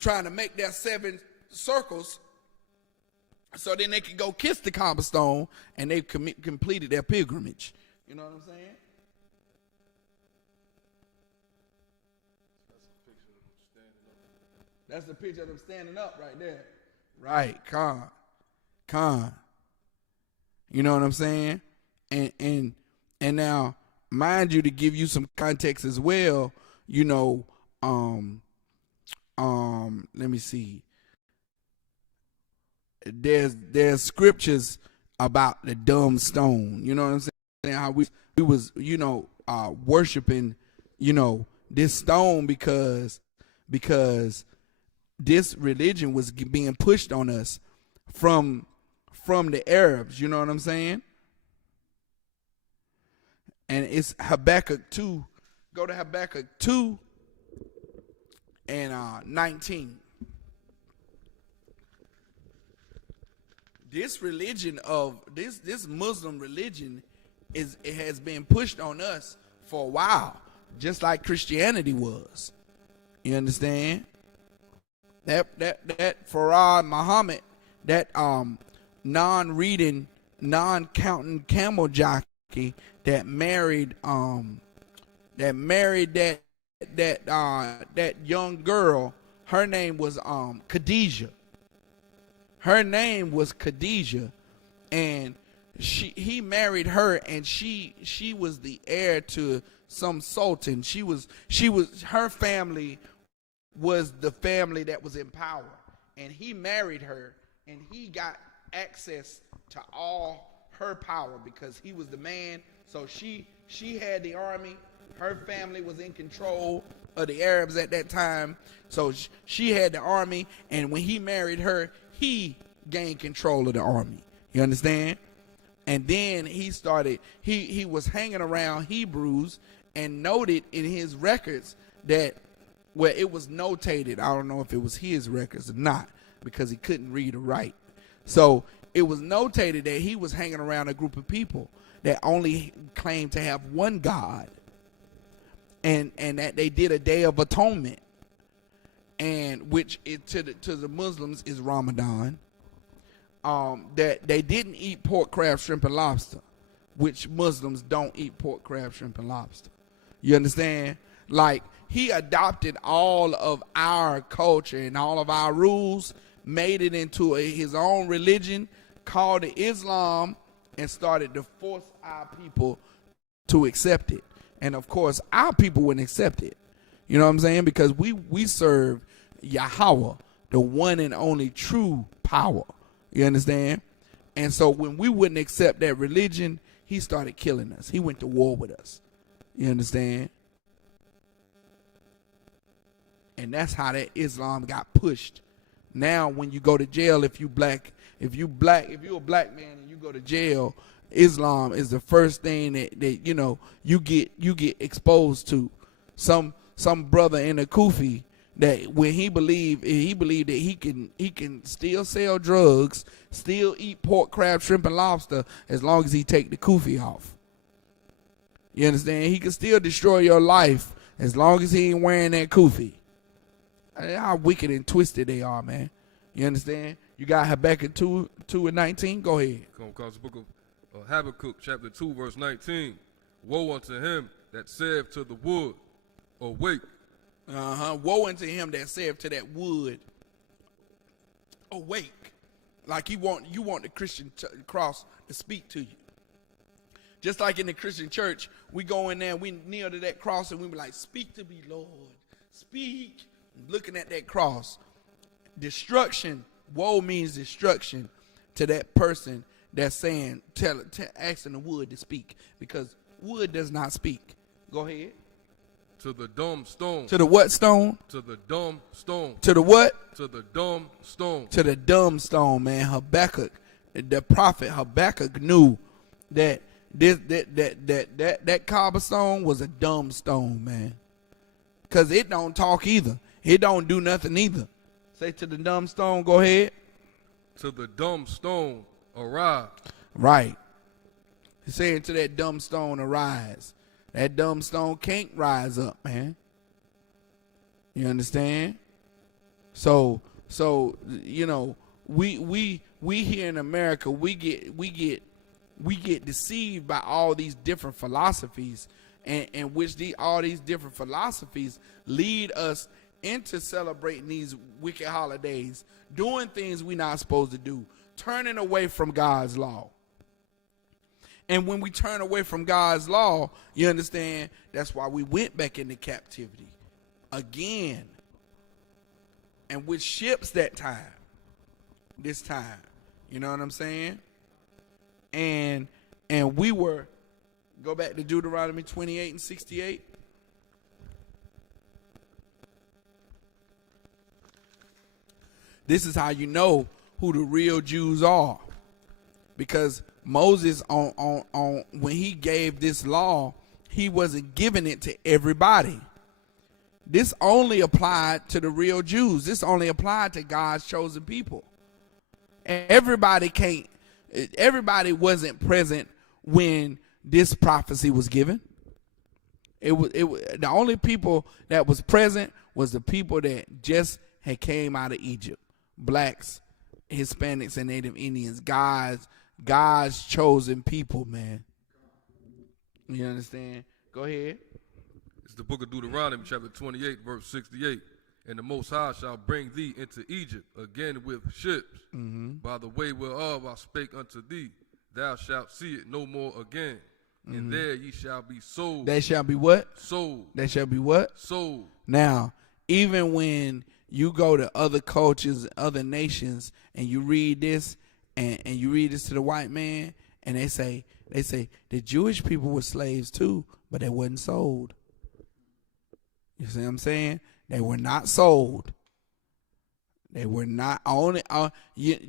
trying to make their 7 circles so then they can go kiss the cobblestone and they've completed their pilgrimage. You know what I'm saying? That's the picture of them standing up right there. Right, Khan. You know what I'm saying? And now, mind you, to give you some context as well, let me see. There's scriptures about the dumb stone. You know what I'm saying? How we was worshiping this stone because this religion was being pushed on us from the Arabs. You know what I'm saying? And it's Habakkuk 2. Go to Habakkuk 2 and 19. This religion of this Muslim religion it has been pushed on us for a while, just like Christianity was. You understand? That Farah Muhammad, that non-reading, non-counting camel jockey that married that young girl. Her name was Khadijah. Her name was Khadijah, and he married her, and she was the heir to some sultan. Her family was the family that was in power, and he married her, and he got access to all her power because he was the man. So she had the army. Her family was in control of the Arabs at that time. So she had the army, and when he married her, he gained control of the army. You understand? And then he was hanging around Hebrews and noted in his records that, well, it was notated. I don't know if it was his records or not because he couldn't read or write. So it was notated that he was hanging around a group of people that only claimed to have one God, and that they did a Day of Atonement, and which to the Muslims is Ramadan. That they didn't eat pork, crab, shrimp, and lobster, which Muslims don't eat pork, crab, shrimp, and lobster. You understand? Like, he adopted all of our culture and all of our rules, made it into his own religion, called it Islam, and started to force our people to accept it. And of course, our people wouldn't accept it. You know what I'm saying? Because we serve Yahweh, the one and only true power. You understand? And so when we wouldn't accept that religion, he started killing us. He went to war with us. You understand? And that's how that Islam got pushed. Now when you go to jail, if you're a black man and you go to jail, Islam is the first thing that you get exposed to. Some brother in a kufi that when he believed that he can still sell drugs, still eat pork, crab, shrimp, and lobster as long as he take the kufi off. You understand? He can still destroy your life as long as he ain't wearing that kufi. How wicked and twisted they are, man. You understand? You got Habakkuk 2:19. Go ahead. Comes the book of Habakkuk, chapter 2, verse 19. Woe unto him that saith to the wood, awake. Woe unto him that saith to that wood, awake. Like you want the Christian cross to speak to you. Just like in the Christian church, we go in there and we kneel to that cross and we be like, speak to me, Lord. Speak. Looking at that cross. Destruction. Woe means destruction to that person that's saying, asking the wood to speak, because wood does not speak. Go ahead. To the dumb stone. To the what stone? To the dumb stone. To the what? To the dumb stone. To the dumb stone, man. Habakkuk, the prophet Habakkuk knew that that cobblestone was a dumb stone, man. Because it don't talk either. It don't do nothing either. Say to the dumb stone, go ahead. To the dumb stone, arise. Right. He's saying to that dumb stone, arise. That dumb stone can't rise up, man. You understand? So we here in America, we get deceived by all these different philosophies, and which all these different philosophies lead us into celebrating these wicked holidays, doing things we're not supposed to do, turning away from God's law. And when we turn away from God's law, you understand, that's why we went back into captivity again. And with ships this time. You know what I'm saying? And we were, go back to Deuteronomy 28 and 68. This is how you know who the real Jews are. Because Moses, on when he gave this law, he wasn't giving it to everybody. This only applied to the real Jews. This only applied to God's chosen people. And everybody wasn't present when this prophecy was given. It was the only people that was present was the people that just had came out of Egypt. Blacks, Hispanics, and Native Indians. God's chosen people, man. You understand? Go ahead. It's the book of Deuteronomy, chapter 28, verse 68. And the Most High shall bring thee into Egypt again with ships, by the way whereof I spake unto thee. Thou shalt see it no more again. And there ye shall be sold. They shall be what? Sold. They shall be what? Sold. Now, even when you go to other cultures, other nations, and you read this, and you read this to the white man, and they say the Jewish people were slaves too, but they wasn't sold. You see what I'm saying? They were not sold. They were not only.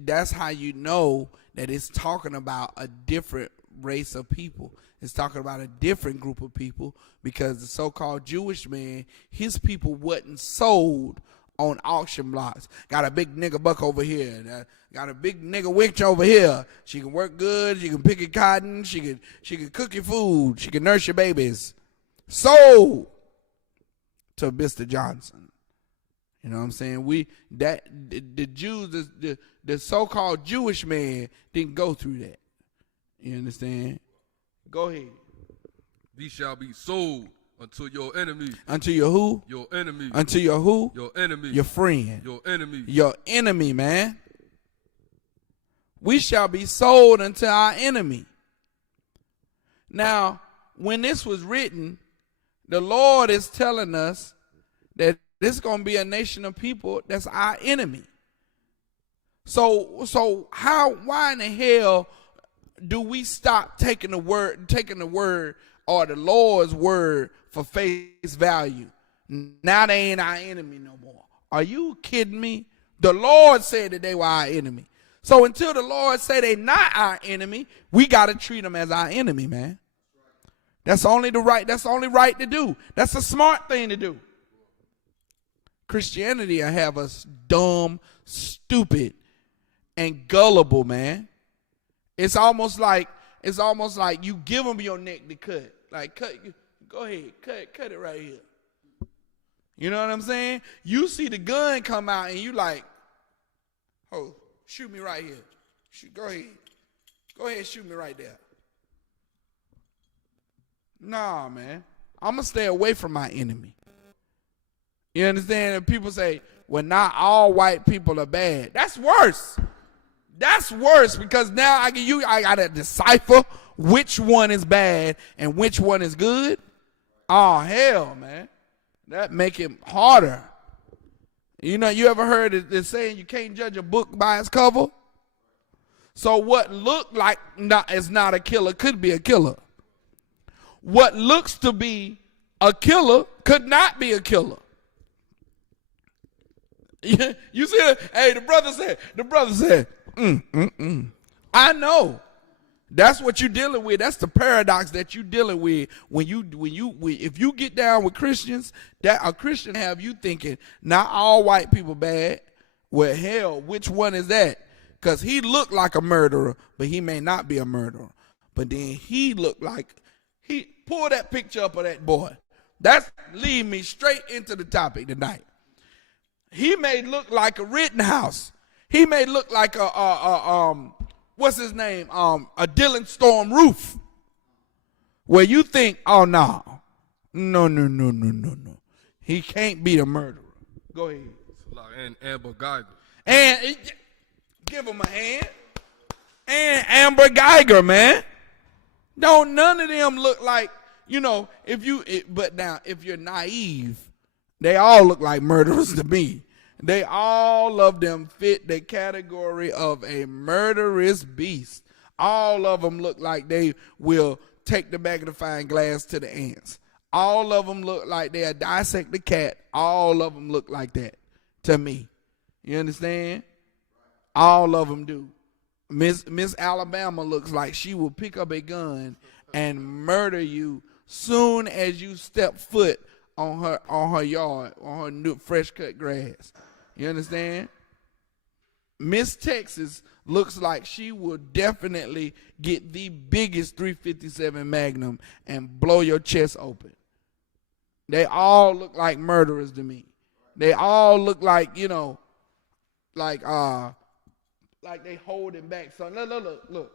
That's how you know that it's talking about a different race of people. It's talking about a different group of people, because the so-called Jewish man, his people wasn't sold on auction blocks. Got a big nigga buck over here. Got a big nigga witch over here. She can work good. She can pick your cotton. She can cook your food. She can nurse your babies. Sold to Mr. Johnson. You know what I'm saying? The Jews, the so-called Jewish man didn't go through that. You understand? Go ahead. These shall be sold unto your enemy. Unto your who? Your enemy. Unto your who? Your enemy. Your friend. Your enemy. Your enemy, man. We shall be sold unto our enemy. Now, when this was written, the Lord is telling us that this is going to be a nation of people that's our enemy. So why in the hell do we stop taking the word or the Lord's word for face value? Now they ain't our enemy no more. Are you kidding me? The Lord said that they were our enemy. So until the Lord say they not our enemy, we got to treat them as our enemy, man. That's only right to do. That's a smart thing to do. Christianity will have us dumb, stupid, and gullible, man. It's almost like you give them your neck to cut. Like, go ahead, cut it right here. You know what I'm saying? You see the gun come out and you like, oh, shoot me right here. Go ahead, shoot me right there. Nah, man. I'm going to stay away from my enemy. You understand? And people say, well, not all white people are bad. That's worse. That's worse because now I got to decipher which one is bad and which one is good. Oh, hell, man. That make it harder. You know, you ever heard the saying you can't judge a book by its cover? So what looked like is not a killer could be a killer. What looks to be a killer could not be a killer. You see that? Hey, the brother said, I know. That's what you're dealing with. That's the paradox that you're dealing with if you get down with Christians, that a Christian have you thinking, not all white people bad. Well, hell, which one is that? Because he looked like a murderer, but he may not be a murderer. But then he pull that picture up of that boy. That's lead me straight into the topic tonight. He may look like a Rittenhouse. He may look like what's his name? A Dylan Storm Roof. Where you think, oh no. He can't be the murderer. Go ahead. And Amber Geiger. And give him a hand. And Amber Geiger, man. Don't none of them look like, but now if you're naive, they all look like murderers to me. They all of them fit the category of a murderous beast. All of them look like they will take the magnifying glass to the ants. All of them look like they'll dissect the cat. All of them look like that to me. You understand? All of them do. Miss Alabama looks like she will pick up a gun and murder you soon as you step foot on her yard, on her new fresh cut grass. You understand? Miss Texas looks like she will definitely get the biggest 357 Magnum and blow your chest open. They all look like murderers to me. They all look like, like they holding back something. Look.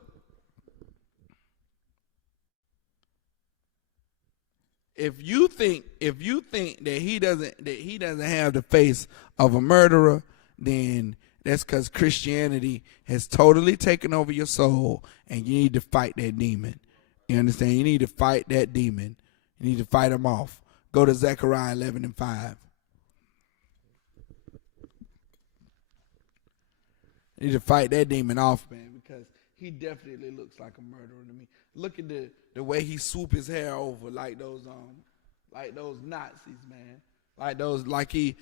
If you think that he doesn't have the face of a murderer, then that's because Christianity has totally taken over your soul, and you need to fight that demon. You understand? You need to fight that demon. You need to fight him off. Go to Zechariah 11:5. You need to fight that demon off, man, because he definitely looks like a murderer to me. Look at the way he swoop his hair over like those Nazis, man. Like he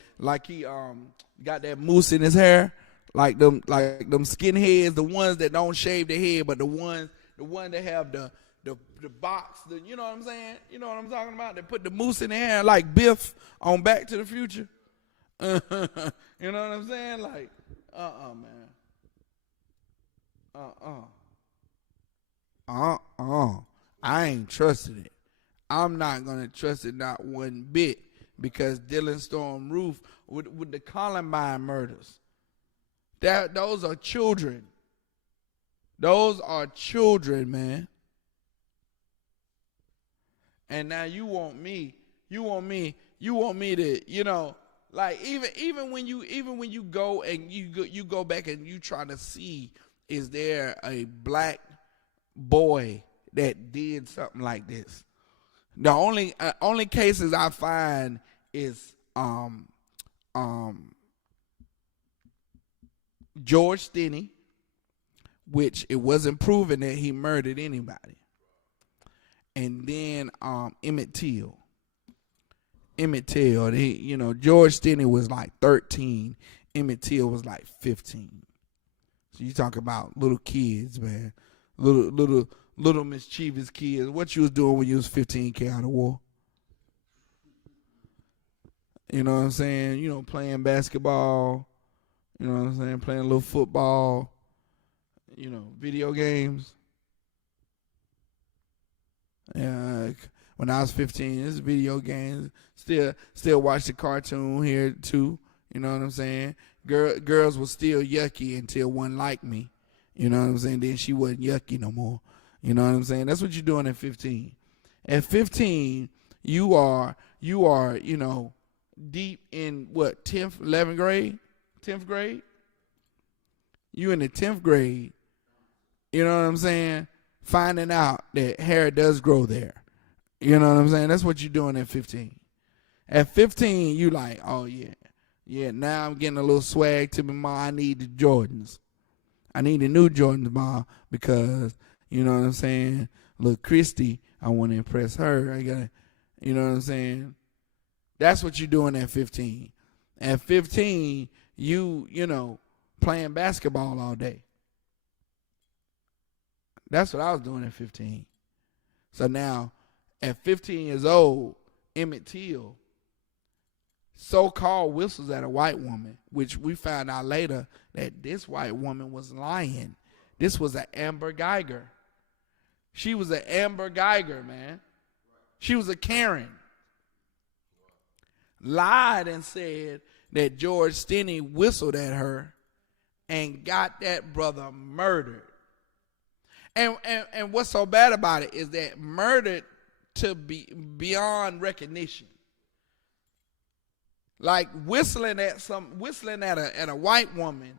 got that mousse in his hair, like them skinheads, the ones that don't shave their head, but the one that have the box, you know what I'm saying? You know what I'm talking about? They put the mousse in their hair like Biff on Back to the Future. You know what I'm saying? Like, man. I ain't trusting it. I'm not gonna trust it not one bit because Dylan Storm Roof with the Columbine murders. Those are children. Those are children, man. And now you want me to, like even when you go and you go back and you try to see, is there a black boy that did something like this? The only cases I find is George Stinney, which it wasn't proven that he murdered anybody. And then Emmett Till. George Stinney was like 13. Emmett Till was like 15. So you talk about little kids, man. Little mischievous kids. What you was doing when you was 15, K out of war? You know what I'm saying? Playing basketball. You know what I'm saying? Playing a little football. Video games. Yeah, when I was 15, this video games. Still watch the cartoon here too. You know what I'm saying? Girls were still yucky until one liked me. You know what I'm saying? Then she wasn't yucky no more. You know what I'm saying? That's what you're doing at 15. At 15, you are, deep in what, 10th, 11th grade? 10th grade? You in the 10th grade. You know what I'm saying? Finding out that hair does grow there. You know what I'm saying? That's what you're doing at 15. At 15, you like, oh, yeah. Yeah, now I'm getting a little swag to me, Ma. I need the Jordans. I need the new Jordans, Ma, because, you know what I'm saying, little Christy, I want to impress her. I got to, you know what I'm saying? That's what you're doing at 15. At 15, you playing basketball all day. That's what I was doing at 15. So now, at 15 years old, Emmett Till so-called whistles at a white woman, which we found out later that this white woman was lying. This was an Amber Geiger. She was an Amber Geiger, man. She was a Karen. Lied and said that George Stinney whistled at her and got that brother murdered. And what's so bad about it is that murdered to be beyond recognition. Like whistling at a white woman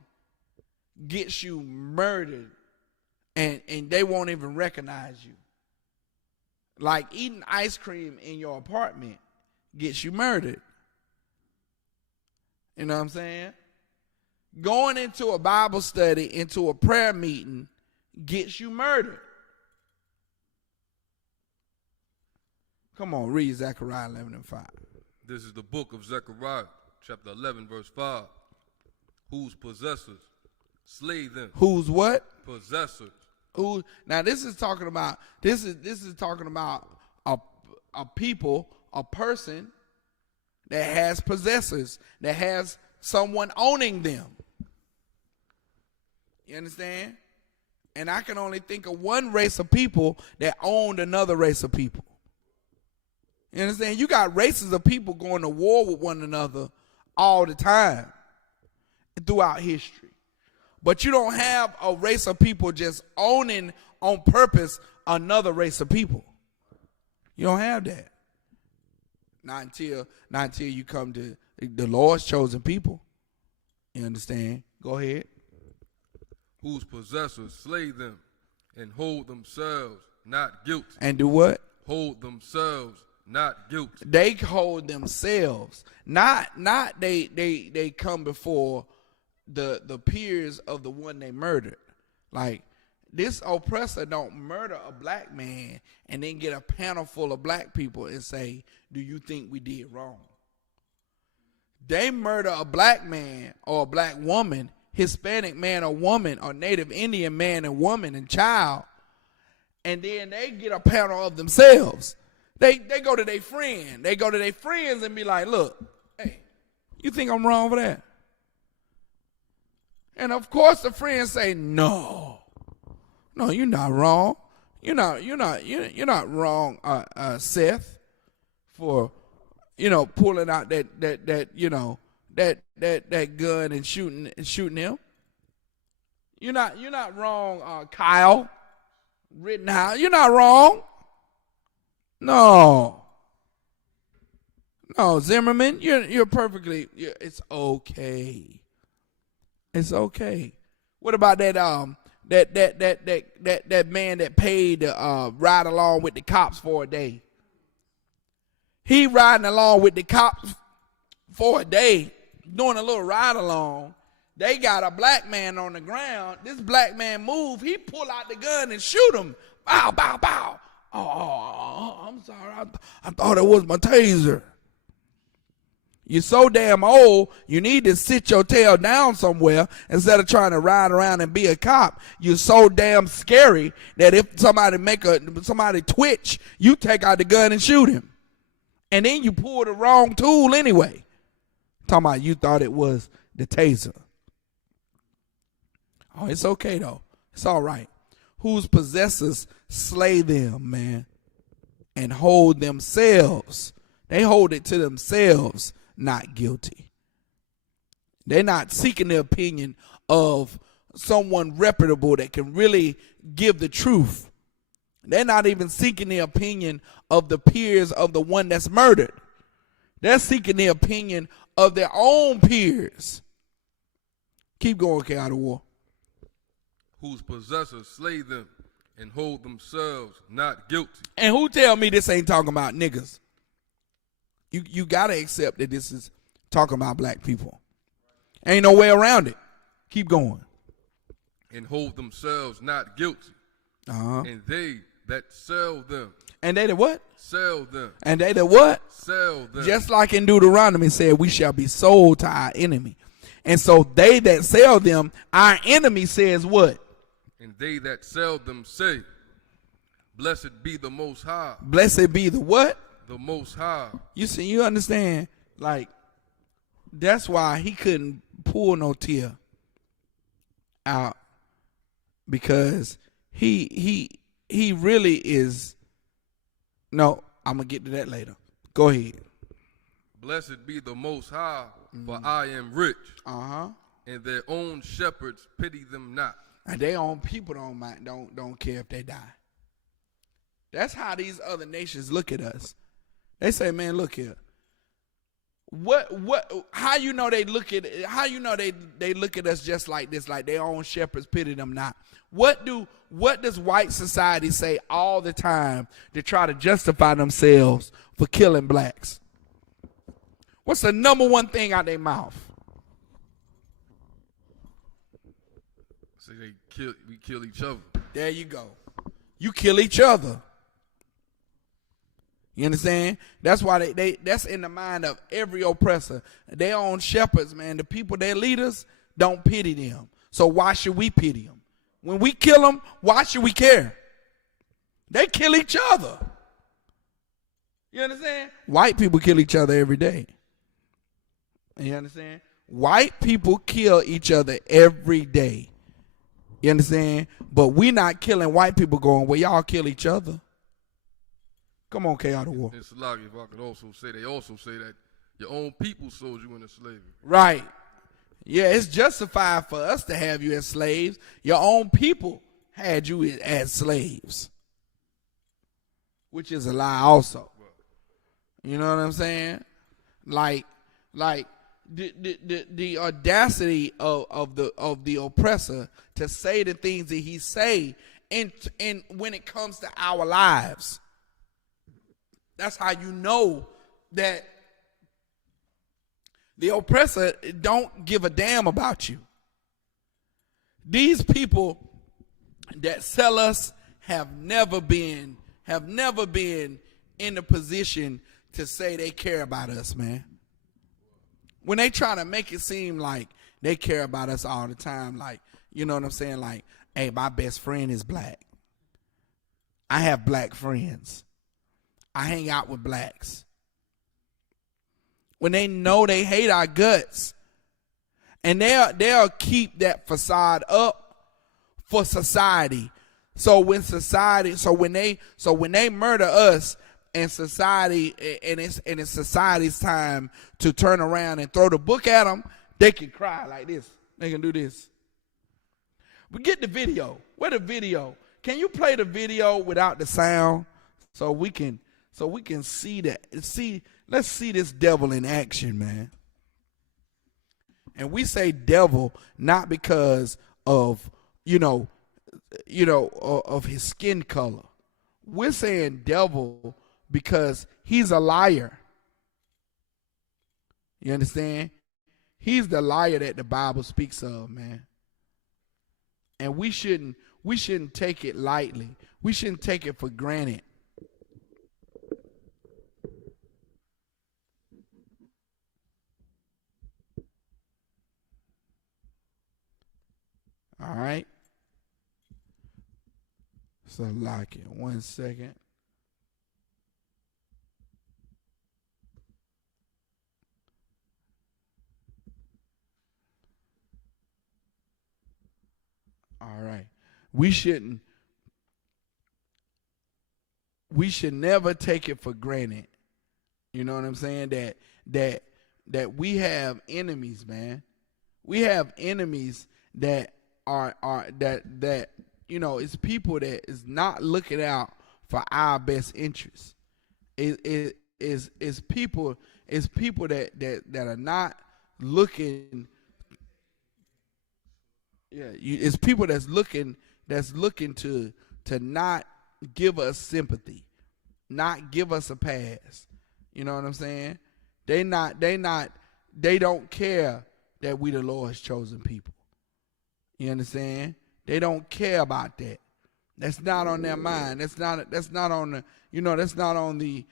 gets you murdered, and they won't even recognize you. Like eating ice cream in your apartment gets you murdered. You know what I'm saying? Going into a Bible study, into a prayer meeting, gets you murdered. Come on, read Zechariah 11:5. This is the book of Zechariah, chapter 11, verse 5. Whose possessors slay them. Whose what? Possessors. Who? Now this is talking about a people, a person that has possessors, that has someone owning them. You understand? And I can only think of one race of people that owned another race of people. You understand? You got races of people going to war with one another all the time throughout history. But you don't have a race of people just owning on purpose another race of people. You don't have that. Not until you come to the Lord's chosen people. You understand? Go ahead. Whose possessors slay them and hold themselves not guilty. And do what? Hold themselves not guilty. They hold themselves. Not they come before the peers of the one they murdered. Like, this oppressor don't murder a black man and then get a panel full of black people and say, do you think we did wrong? They murder a black man or a black woman, Hispanic man or woman, or Native Indian man and woman and child, and then they get a panel of themselves. They go to their friend. They go to their friends and be like, look, hey, You think I'm wrong for that? And of course the friends say, no, you're not wrong. You're not wrong, Seth, for, pulling out that gun and shooting him. You're not wrong, Kyle Rittenhouse. You're not wrong. No, Zimmerman, you're perfectly. It's okay. It's okay. What about that that man that paid to ride along with the cops for a day? He riding along with the cops for a day, doing a little ride along. They got a black man on the ground. This black man move. He pull out the gun and shoot him. Bow, bow, bow. Oh, I'm sorry. I thought it was my taser. You're so damn old, you need to sit your tail down somewhere instead of trying to ride around and be a cop. You're so damn scary that if somebody twitch, you take out the gun and shoot him. And then you pull the wrong tool anyway. Talking about you thought it was the taser. Oh, it's okay though. It's all right. Whose possessors slay them, man, and hold themselves. They hold it to themselves, not guilty. They're not seeking the opinion of someone reputable that can really give the truth. They're not even seeking the opinion of the peers of the one that's murdered. They're seeking the opinion of their own peers. Keep going, K out of war. Whose possessors slay them and hold themselves not guilty. And who tell me this ain't talking about niggas? You got to accept that this is talking about black people. Ain't no way around it. Keep going. And hold themselves not guilty. And they that sell them. And they the what? Sell them. And they the what? Sell them. Just like in Deuteronomy said, we shall be sold to our enemy. And so they that sell them, our enemy says what? And they that sell them say, blessed be the Most High. Blessed be the what? The Most High. You see, you understand? Like, that's why he couldn't pull no tear out, because he really is. No, I'm gonna get to that later. Go ahead. Blessed be the Most High, for I am rich. And their own shepherds pity them not. And their own people don't care if they die. That's how these other nations look at us. They say, "Man, look here. How you know they look at they look at us just like this, like their own shepherds pity them not? What does white society say all the time to try to justify themselves for killing blacks? What's the number one thing out their mouth? Say we kill each other. There you go. You kill each other. You understand? That's why that's in the mind of every oppressor. Their own shepherds, man, the people, their leaders, don't pity them. So why should we pity them? When we kill them, why should we care? They kill each other. You understand? White people kill each other every day. You understand? White people kill each other every day. You understand? But we not killing white people going, well, y'all kill each other. Come on, K out of war. And Salagi, if I could also say, they also say that your own people sold you into slavery. Right. Yeah, it's justified for us to have you as slaves. Your own people had you as slaves, which is a lie also. You know what I'm saying? Like the audacity of the oppressor to say the things that he say, and when it comes to our lives. That's how you know that the oppressor don't give a damn about you. These people that sell us have never been in the position to say they care about us, man. When they try to make it seem like they care about us all the time, like, you know what I'm saying? Like, hey, my best friend is black. I have black friends. I hang out with blacks. when they know they hate our guts. And they'll keep that facade up for society. So when they murder us and society, and it's society's time to turn around and throw the book at them, they can cry like this. They can do this. But get the video. Where the video? Can you play the video without the sound so we can see that? Let's see this devil in action, man. And we say devil not because of of his skin color. We're saying devil because he's a liar. You understand? He's the liar that the Bible speaks of, man. And we shouldn't take it lightly. We shouldn't take it for granted. All right. So lock it. 1 second. All right. We should never take it for granted. You know what I'm saying? That we have enemies, man. We have enemies that are it's people that is not looking out for our best interests. It's people that are not looking. Yeah, it's people that's looking to not give us sympathy, not give us a pass. You know what I'm saying? They don't care that we the Lord's chosen people. You understand? They don't care about that. That's not on their mind. That's not on the, that's not on the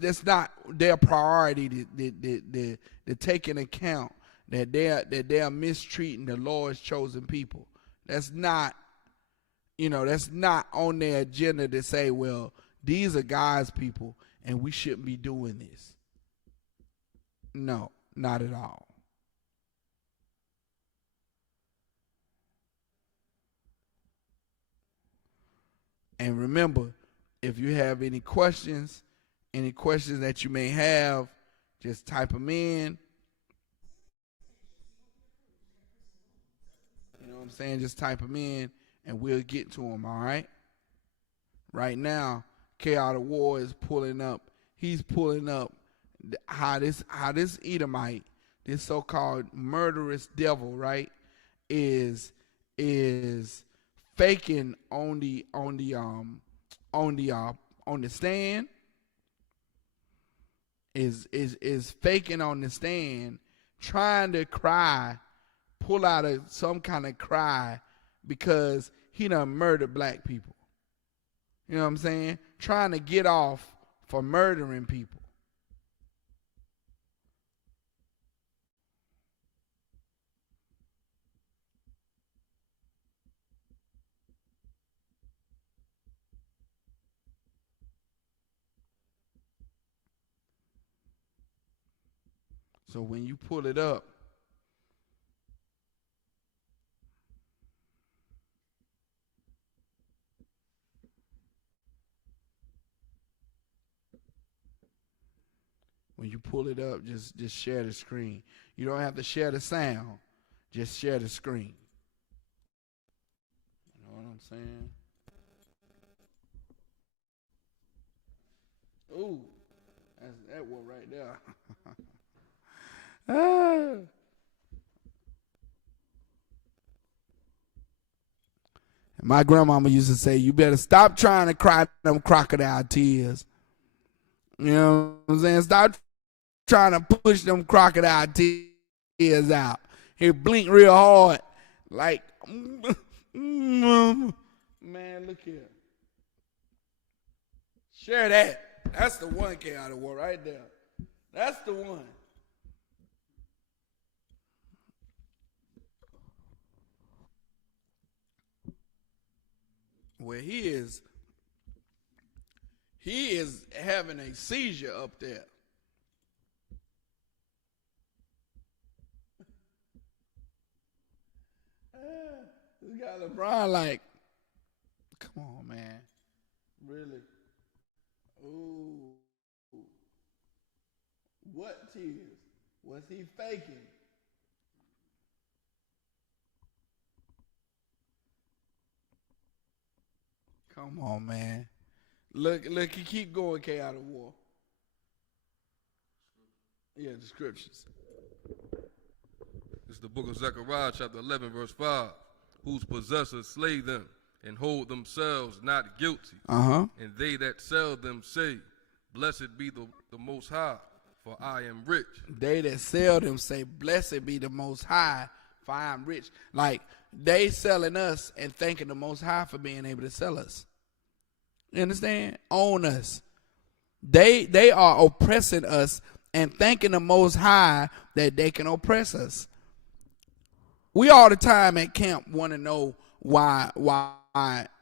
that's not their priority to take into account that they're mistreating the Lord's chosen people. That's not on their agenda to say, well, these are God's people and we shouldn't be doing this. No, not at all. And remember, if you have any questions that you may have, just type them in. You know what I'm saying? Just type them in and we'll get to them, all right? Right now, K Out of War is pulling up. He's pulling up how this Edomite, this so-called murderous devil, right, is faking on the stand, is faking on the stand, trying to cry, pull out some kind of cry because he done murdered black people. You know what I'm saying? Trying to get off for murdering people. So when you pull it up, just share the screen. You don't have to share the sound. Just share the screen. You know what I'm saying? Ooh, that's that one right there. My grandmama used to say, you better stop trying to cry them crocodile tears. You know what I'm saying? Stop trying to push them crocodile tears out. He blink real hard. Like, man, look here. Share that. That's the one, K Out of War right there. That's the one. Where he he is having a seizure up there. This guy LeBron, like, come on, man. Really? Ooh. What tears? Was he faking? Come on, man. Look, he keep going, K out of war. Yeah, the scriptures. It's the book of Zechariah, chapter 11, verse 5. Whose possessors slay them and hold themselves not guilty. And they that sell them say, blessed be the Most High, for I am rich. They that sell them say, blessed be the Most High, for I am rich. Like, they selling us and thanking the Most High for being able to sell us. You understand? Own us. They are oppressing us and thanking the Most High that they can oppress us. We all the time at camp want to know why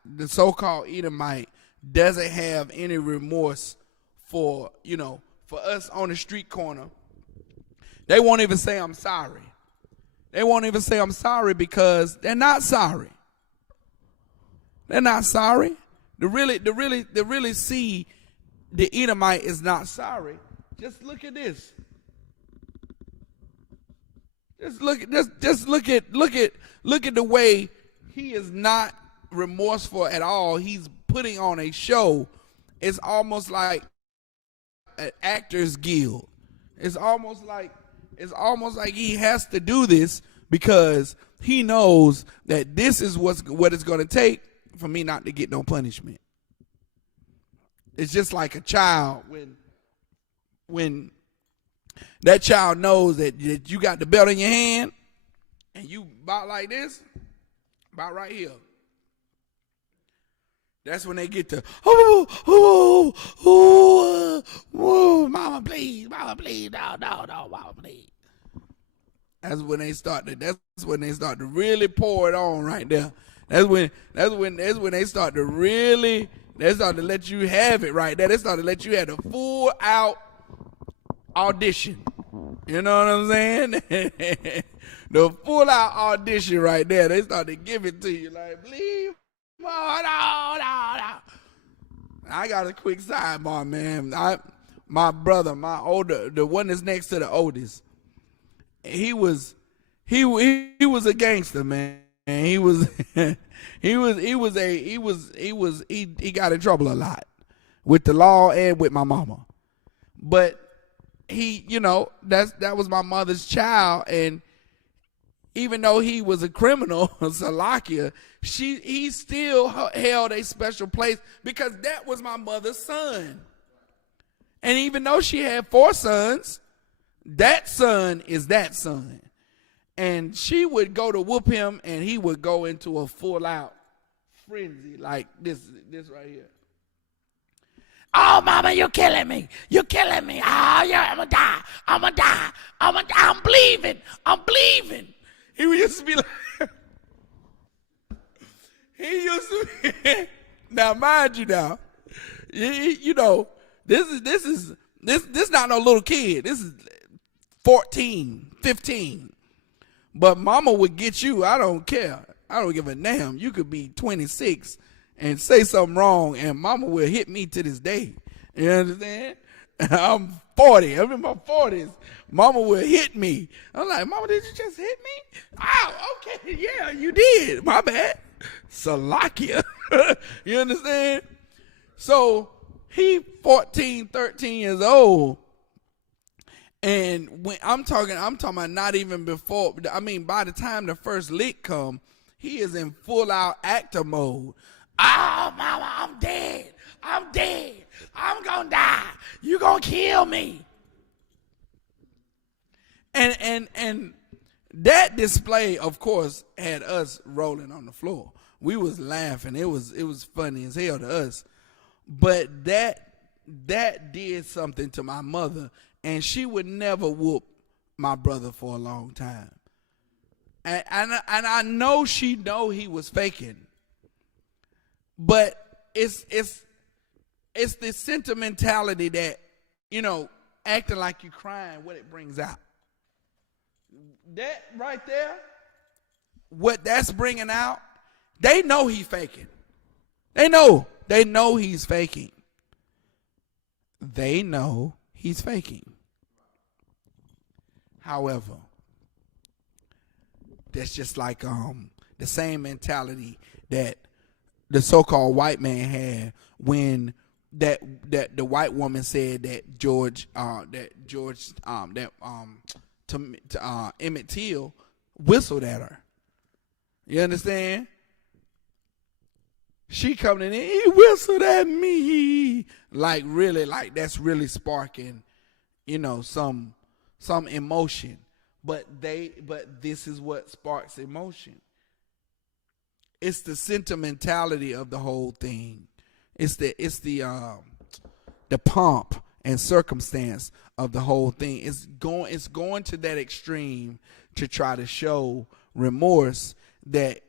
the so-called Edomite doesn't have any remorse for us on the street corner. They won't even say I'm sorry. They won't even say I'm sorry because they're not sorry. They're not sorry. To really see the Edomite is not sorry. Just look at this. Just look at the way he is not remorseful at all. He's putting on a show. It's almost like an actors guild. It's almost like he has to do this because he knows that this is what it's going to take for me not to get no punishment. It's just like a child when that child knows that you got the belt in your hand and you about like this, about right here. That's when they get to, mama please, no, mama please. That's when they start to really pour it on right there. That's when they start to let you have it right there. They start to let you have a full out audition. You know what I'm saying? The full out audition right there. They start to give it to you like, please, no. I got a quick sidebar, man. My brother, the one that's next to the oldest, he was a gangster, man. And he got in trouble a lot with the law and with my mama. But that was my mother's child, and even though he was a criminal, Salakia, he still held a special place because that was my mother's son. And even though she had 4 sons, that son is that son. And she would go to whoop him, and he would go into a full-out frenzy like this right here. Oh, mama, you're killing me. You're killing me. Oh, yeah, I'm going to die. I'm going to die. I'm bleeding. I'm bleeding. He used to be like, he used to be, now, mind you now, this is not no little kid. This is 14, 15. But mama would get you. I don't care. I don't give a damn. You could be 26 and say something wrong, and mama will hit me to this day. You understand? I'm 40. I'm in my 40s. Mama will hit me. I'm like, mama, did you just hit me? Oh, okay. Yeah, you did. My bad. Salakia. You understand? So he 14, 13 years old. And when I'm talking about not even before, by the time the first lick come, he is in full out actor mode. Oh, mama, I'm dead. I'm dead. I'm gonna die. You gonna kill me. And that display, of course, had us rolling on the floor. We was laughing. It was funny as hell to us. But that did something to my mother. And she would never whoop my brother for a long time. And I know she know he was faking. But it's the sentimentality that, acting like you're crying, what it brings out. That right there, what that's bringing out, they know he's faking. They know he's faking. They know he's faking. However, that's just like the same mentality that the so-called white man had when that the white woman said that Emmett Till whistled at her. You understand? She coming in, he whistled at me. Like really, like that's really sparking, some emotion. But this is what sparks emotion. It's the sentimentality of the whole thing. It's the pomp and circumstance of the whole thing. It's going to that extreme to try to show remorse that's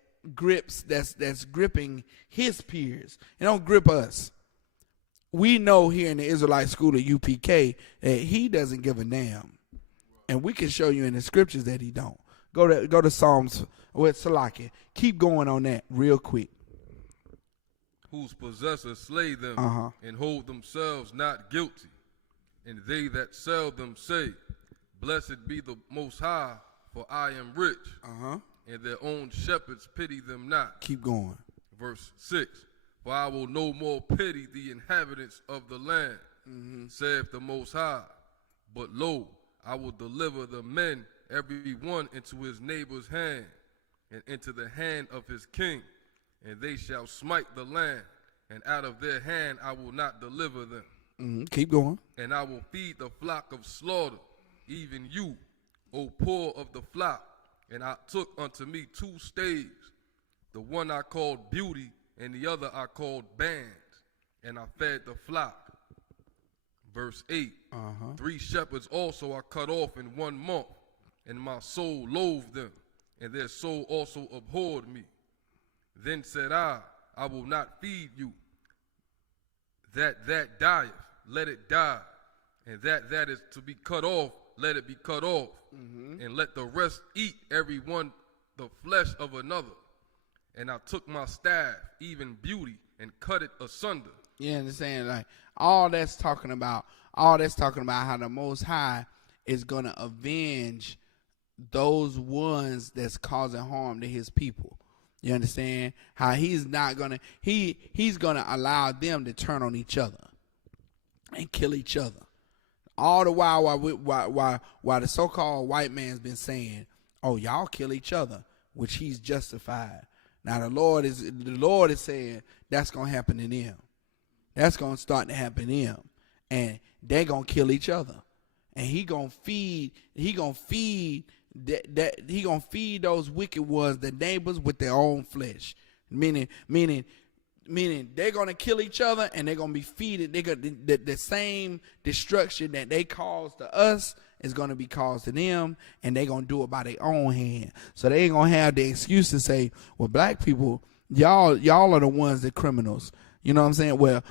gripping his peers. It don't grip us. We know here in the Israelite school of UPK that he doesn't give a damn. And we can show you in the scriptures that he don't. Go to Psalms with Salaki. Keep going on that real quick. Whose possessors slay them and hold themselves not guilty. And they that sell them say, Blessed be the Most High, for I am rich. And their own shepherds pity them not. Keep going. Verse 6. For I will no more pity the inhabitants of the land, saith the Most High. But lo, I will deliver the men, every one into his neighbor's hand, and into the hand of his king. And they shall smite the land, and out of their hand I will not deliver them. Keep going. And I will feed the flock of slaughter, even you, O poor of the flock. And I took unto me 2 staves, the one I called beauty, and the other I called bands, and I fed the flock. Verse 8, 3 shepherds also are cut off in 1 month, and my soul loathed them, and their soul also abhorred me. Then said I will not feed you. That dieth, let it die, and that is to be cut off, let it be cut off, and let the rest eat every one the flesh of another. And I took my staff, even beauty, and cut it asunder. You understand? Like all that's talking about how the Most High is gonna avenge those ones that's causing harm to his people. You understand? How he's not gonna he's gonna allow them to turn on each other and kill each other. All the while the so-called white man's been saying, "Oh, y'all kill each other," which he's justified. Now the Lord is saying that's gonna happen to them. That's gonna start to happen to them, and they're gonna kill each other. And he gonna feed those wicked ones, the neighbors, with their own flesh. Meaning they're gonna kill each other, and they're gonna be feeding. The same destruction that they caused to us is gonna be caused to them, and they're gonna do it by their own hand. So they ain't gonna have the excuse to say, "Well, black people, y'all are the ones that criminals." You know what I'm saying? Well,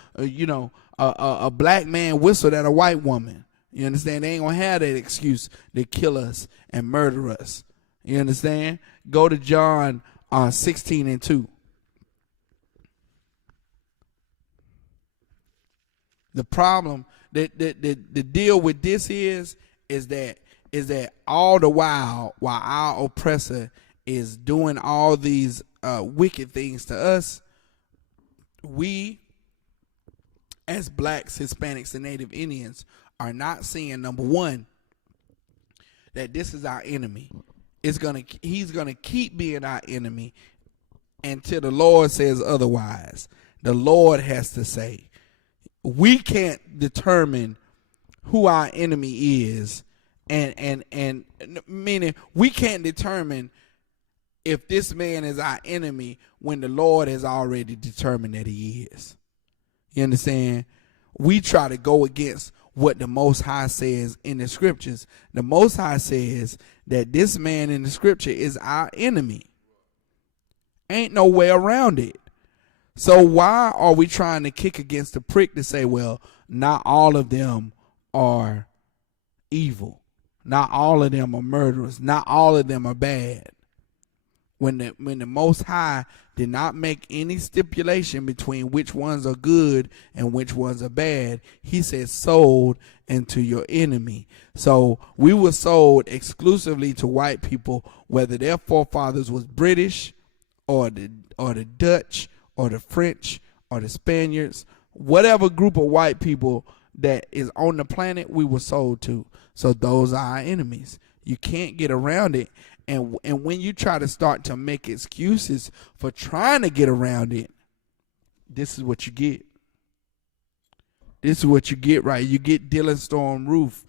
a black man whistled at a white woman. You understand? They ain't gonna have that excuse to kill us and murder us. You understand? Go to John 16:2. The problem, the deal with this is that all the while our oppressor is doing all these wicked things to us, we as blacks, Hispanics, and Native Indians are not seeing, number one, that this is our enemy. He's gonna keep being our enemy until the Lord says otherwise. The Lord has to say. We can't determine who our enemy is, and meaning we can't determine if this man is our enemy when the Lord has already determined that he is. You understand? We try to go against what the Most High says in the scriptures. The Most High says that this man in the scripture is our enemy. Ain't no way around it. So why are we trying to kick against the prick to say, well, not all of them are evil. Not all of them are murderers. Not all of them are bad. When the Most High did not make any stipulation between which ones are good and which ones are bad, he said sold into your enemy. So we were sold exclusively to white people, whether their forefathers was British or the Dutch or the French or the Spaniards, whatever group of white people that is on the planet, we were sold to. So those are our enemies. You can't get around it. And when you try to start to make excuses for trying to get around it, this is what you get. This is what you get, right? You get Dylan Storm Roof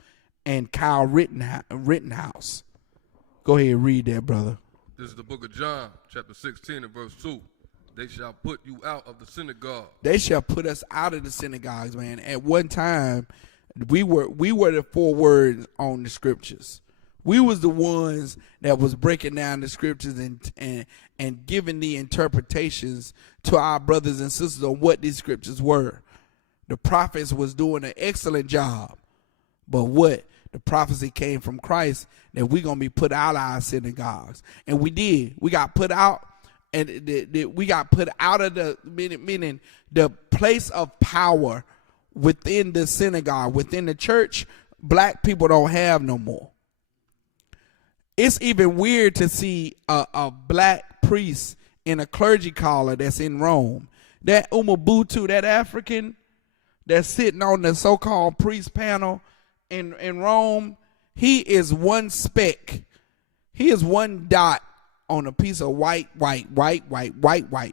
and Kyle Rittenhouse. Go ahead and read that, brother. This is the book of John, chapter 16 and verse 2. They shall put you out of the synagogue. They shall put us out of the synagogues, man. At one time, we were the four words on the scriptures. We was the ones that was breaking down the scriptures and giving the interpretations to our brothers and sisters on what these scriptures were. The prophets was doing an excellent job. But what? The prophecy came from Christ that we're going to be put out of our synagogues. And we did. We got put out. And we got put out of the, meaning the place of power within the synagogue, within the church, black people don't have no more. It's even weird to see a black priest in a clergy collar that's in Rome. That Umabutu, that African that's sitting on the so-called priest panel in Rome, he is one speck. He is one dot on a piece of white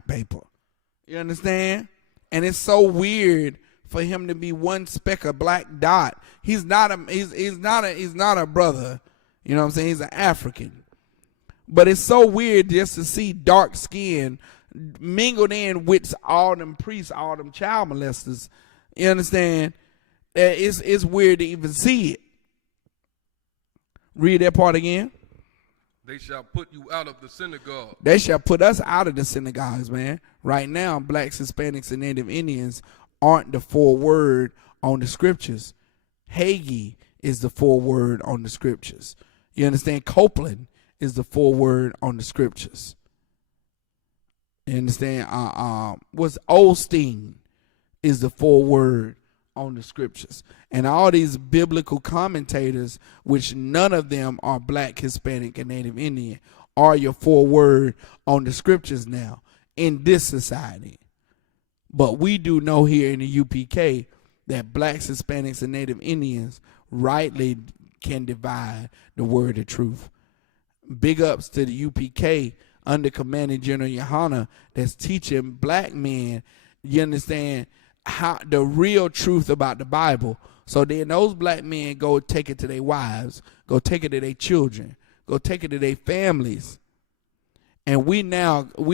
paper. You understand? And it's so weird for him to be one speck of black dot. He's not a brother. You know what I'm saying? He's an African. But it's so weird just to see dark skin mingled in with all them priests, all them child molesters. You understand? It's weird to even see it. Read that part again. They shall put you out of the synagogue. They shall put us out of the synagogues, man. Right now, blacks, Hispanics, and Native Indians aren't the foreword on the scriptures. Hagee is the foreword on the scriptures. You understand? Copeland is the foreword on the scriptures. You understand? What's Osteen is the foreword on the scriptures. And all these biblical commentators, which none of them are black, Hispanic, and Native Indian, are your foreword on the scriptures now in this society. But we do know here in the UPK that blacks, Hispanics, and Native Indians rightly can divide the word of truth. Big ups to the UPK under Commanding General Yohana that's teaching black men, you understand, how the real truth about the Bible. So then those black men go take it to their wives, go take it to their children, go take it to their families. And we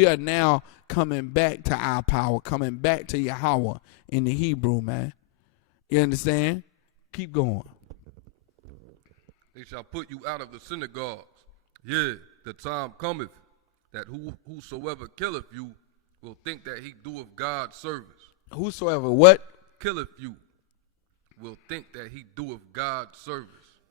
are now coming back to our power, coming back to Yahweh in the Hebrew, man. You understand? Keep going. They shall put you out of the synagogues. Yeah, the time cometh that whosoever killeth you will think that he doeth God service. Whosoever what? Killeth you will think that he doeth God service.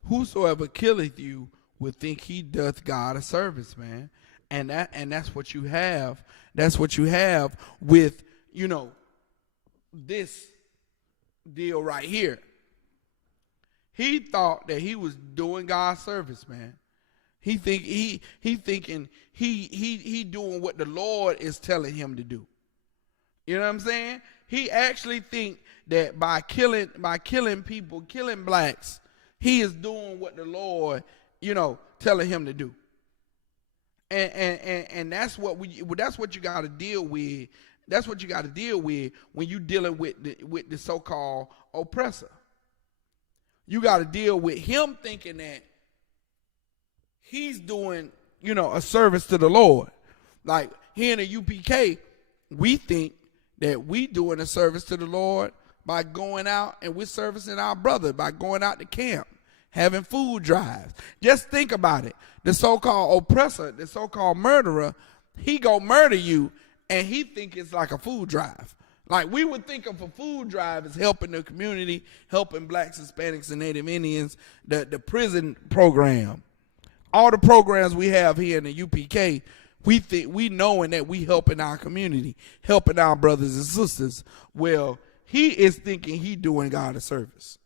Whosoever killeth you will think he doth God a service, man. And that's what you have. That's what you have with, this deal right here. He thought that he was doing God's service, man. He thinking he doing what the Lord is telling him to do. You know what I'm saying? He actually think that by killing people, killing blacks, he is doing what the Lord, telling him to do. And that's what you got to deal with. That's what you got to deal with when you dealing with the so-called oppressor. You got to deal with him thinking that he's doing, a service to the Lord. Like here in the UPK, we think that we doing a service to the Lord by going out and we're servicing our brother by going out to camp, having food drives. Just think about it. The so-called oppressor, the so-called murderer, he go murder you and he think it's like a food drive. Like we would think of a food drive as helping the community, helping blacks, Hispanics, and Native Indians, the prison program. All the programs we have here in the UPK, we knowing that we helping our community, helping our brothers and sisters. Well, he is thinking he doing God a service.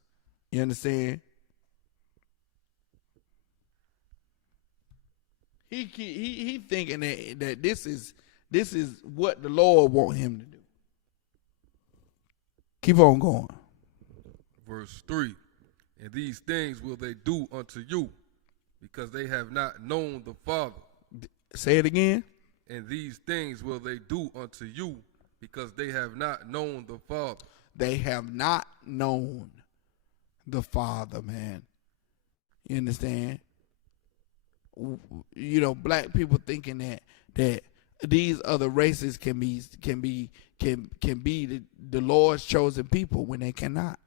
You understand? He thinking that this is what the Lord want him to do. Keep on going. Verse 3, and these things will they do unto you, because they have not known the Father. Say it again. And these things will they do unto you, because they have not known the Father. They have not known the Father, man. You understand? You know, black people thinking that these other races can be the Lord's chosen people when they cannot.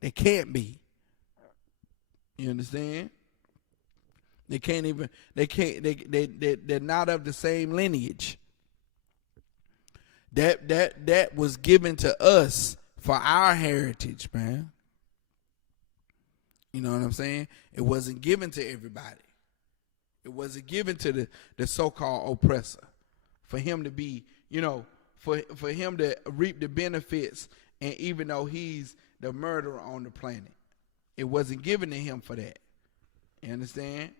They can't be. You understand? They're not of the same lineage. That was given to us for our heritage, man. You know what I'm saying? It wasn't given to everybody. It wasn't given to the so-called oppressor. For him to be, you know, for him to reap the benefits, and even though he's the murderer on the planet, it wasn't given to him for that. You understand?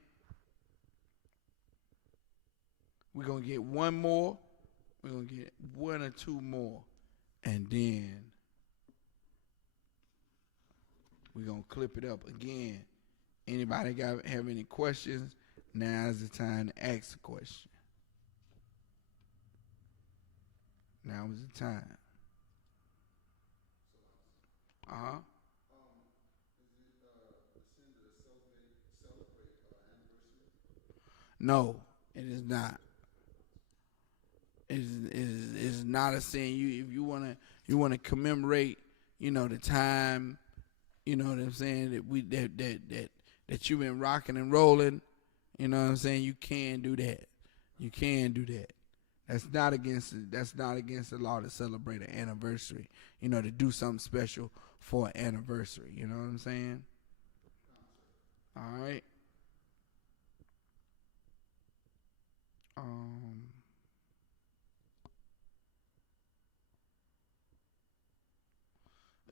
We're going to get one more. We're going to get one or two more. And then we're going to clip it up again. Anybody have any questions? Now's the time to ask the question. Now is the time. Uh-huh. No, it is not. It is not a sin. If you wanna commemorate, you know, the time, you know what I'm saying, that you've been rocking and rolling, you know what I'm saying, you can do that. You can do that. That's not against the law to celebrate an anniversary, you know, to do something special for an anniversary, you know what I'm saying? All right.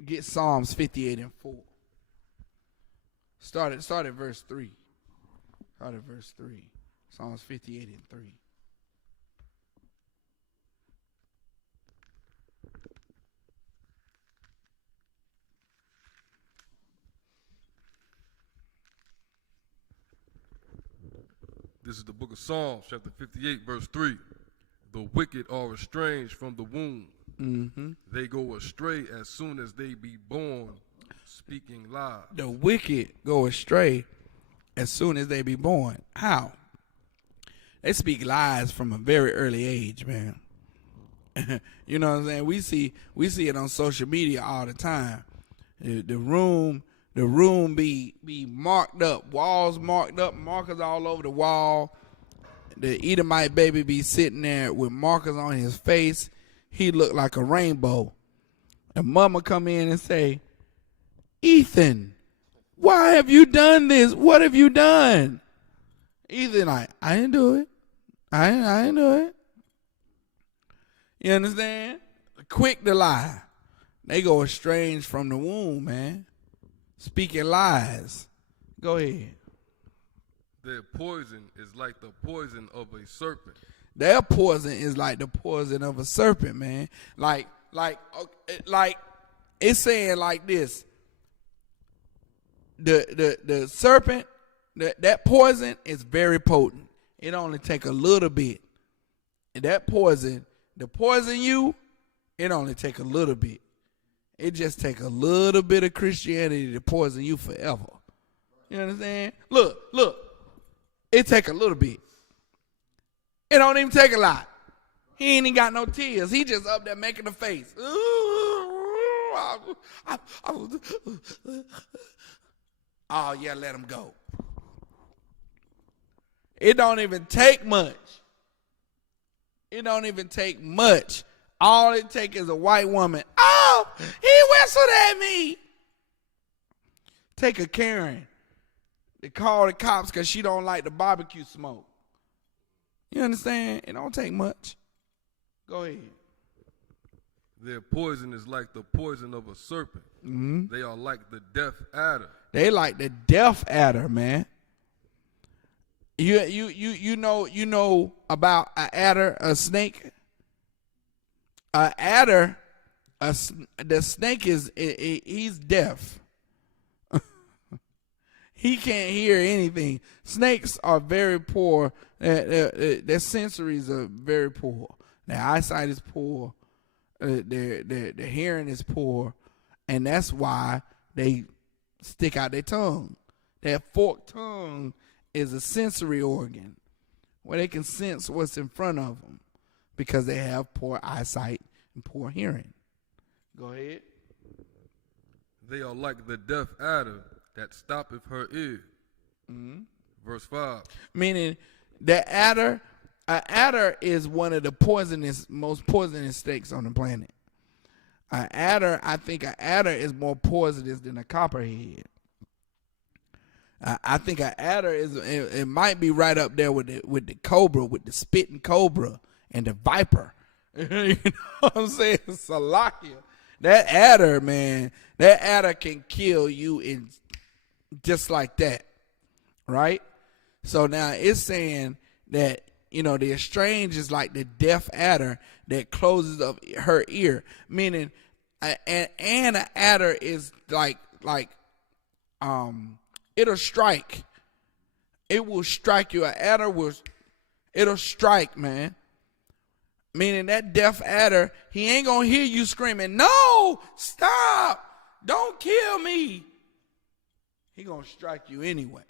Get Psalms 58 and 4. Start at verse 3. Start at verse 3. Psalms 58 and 3. This is the book of Psalms, chapter 58, verse 3. The wicked are estranged from the womb. Mm-hmm. They go astray as soon as they be born, speaking lies. The wicked go astray as soon as they be born. How? They speak lies from a very early age, man. You know what I'm saying? We see it on social media all the time. The room be marked up, walls marked up, markers all over the wall. The Edomite baby be sitting there with markers on his face. He look like a rainbow. And mama come in and say, Ethan, why have you done this? What have you done? Ethan like, I didn't do it. I didn't do it. You understand? Quick to lie. They go estranged from the womb, man. Speaking lies. Go ahead. Their poison is like the poison of a serpent. Their poison is like the poison of a serpent, man. Like it's saying like this. The serpent, that poison is very potent. It only take a little bit. And that poison, the poison you, it only take a little bit. It just take a little bit of Christianity to poison you forever. You understand? Look. It take a little bit. It don't even take a lot. He ain't even got no tears. He just up there making a face. Oh, yeah, let him go. It don't even take much. It don't even take much. All it takes is a white woman. Oh, he whistled at me. Take a Karen to call the cops because she don't like the barbecue smoke. You understand? It don't take much. Go ahead. Their poison is like the poison of a serpent. Mm-hmm. They are like the death adder. They like the death adder, man. You know about an adder, a snake. An adder, the snake he's deaf. He can't hear anything. Snakes are very poor. Their sensories are very poor. Their eyesight is poor. Their hearing is poor, and that's why they stick out their tongue. That forked tongue is a sensory organ where they can sense what's in front of them because they have poor eyesight and poor hearing. Go ahead. They are like the deaf adder that stoppeth her ear. Mm-hmm. Verse 5. Meaning the adder, an adder is one of the most poisonous snakes on the planet. I think an adder is more poisonous than a copperhead. I think an adder it might be right up there with the cobra, with the spitting cobra and the viper. You know what I'm saying? Salakia. That adder, man, that adder can kill you in just like that, right? So now it's saying that, the estrange is like the deaf adder that closes up her ear, meaning, and an adder is like it'll strike. It will strike you. An adder it'll strike, man. Meaning that deaf adder, he ain't gonna hear you screaming, "No, stop, don't kill me." He gonna strike you anyway.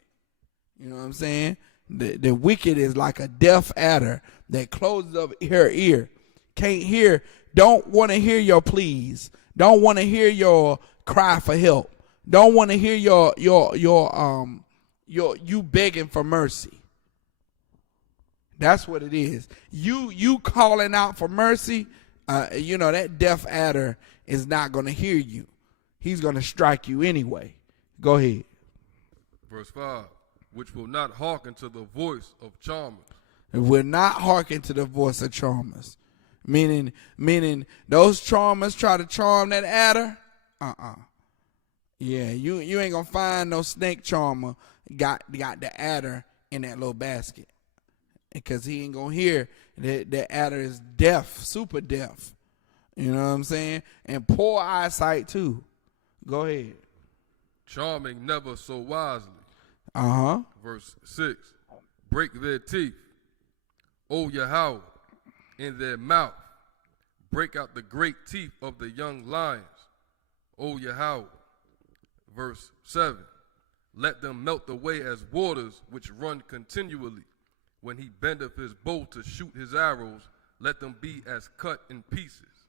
You know what I'm saying? The wicked is like a deaf adder that closes up her ear. Can't hear, don't want to hear your pleas. Don't want to hear your cry for help. Don't want to hear your you begging for mercy. That's what it is. You calling out for mercy, that deaf adder is not going to hear you. He's going to strike you anyway. Go ahead. Verse 5. Which will not hearken to the voice of charmers. It will not hearken to the voice of charmers. Meaning those charmers try to charm that adder. Yeah, you ain't gonna find no snake charmer got the adder in that little basket. Because he ain't gonna hear that adder is deaf, super deaf. You know what I'm saying? And poor eyesight too. Go ahead. Charming never so wisely. Verse 6. Break their teeth, O Yahweh, in their mouth. Break out the great teeth of the young lions, O Yahweh. Verse 7. Let them melt away as waters which run continually. When he bendeth his bow to shoot his arrows, let them be as cut in pieces.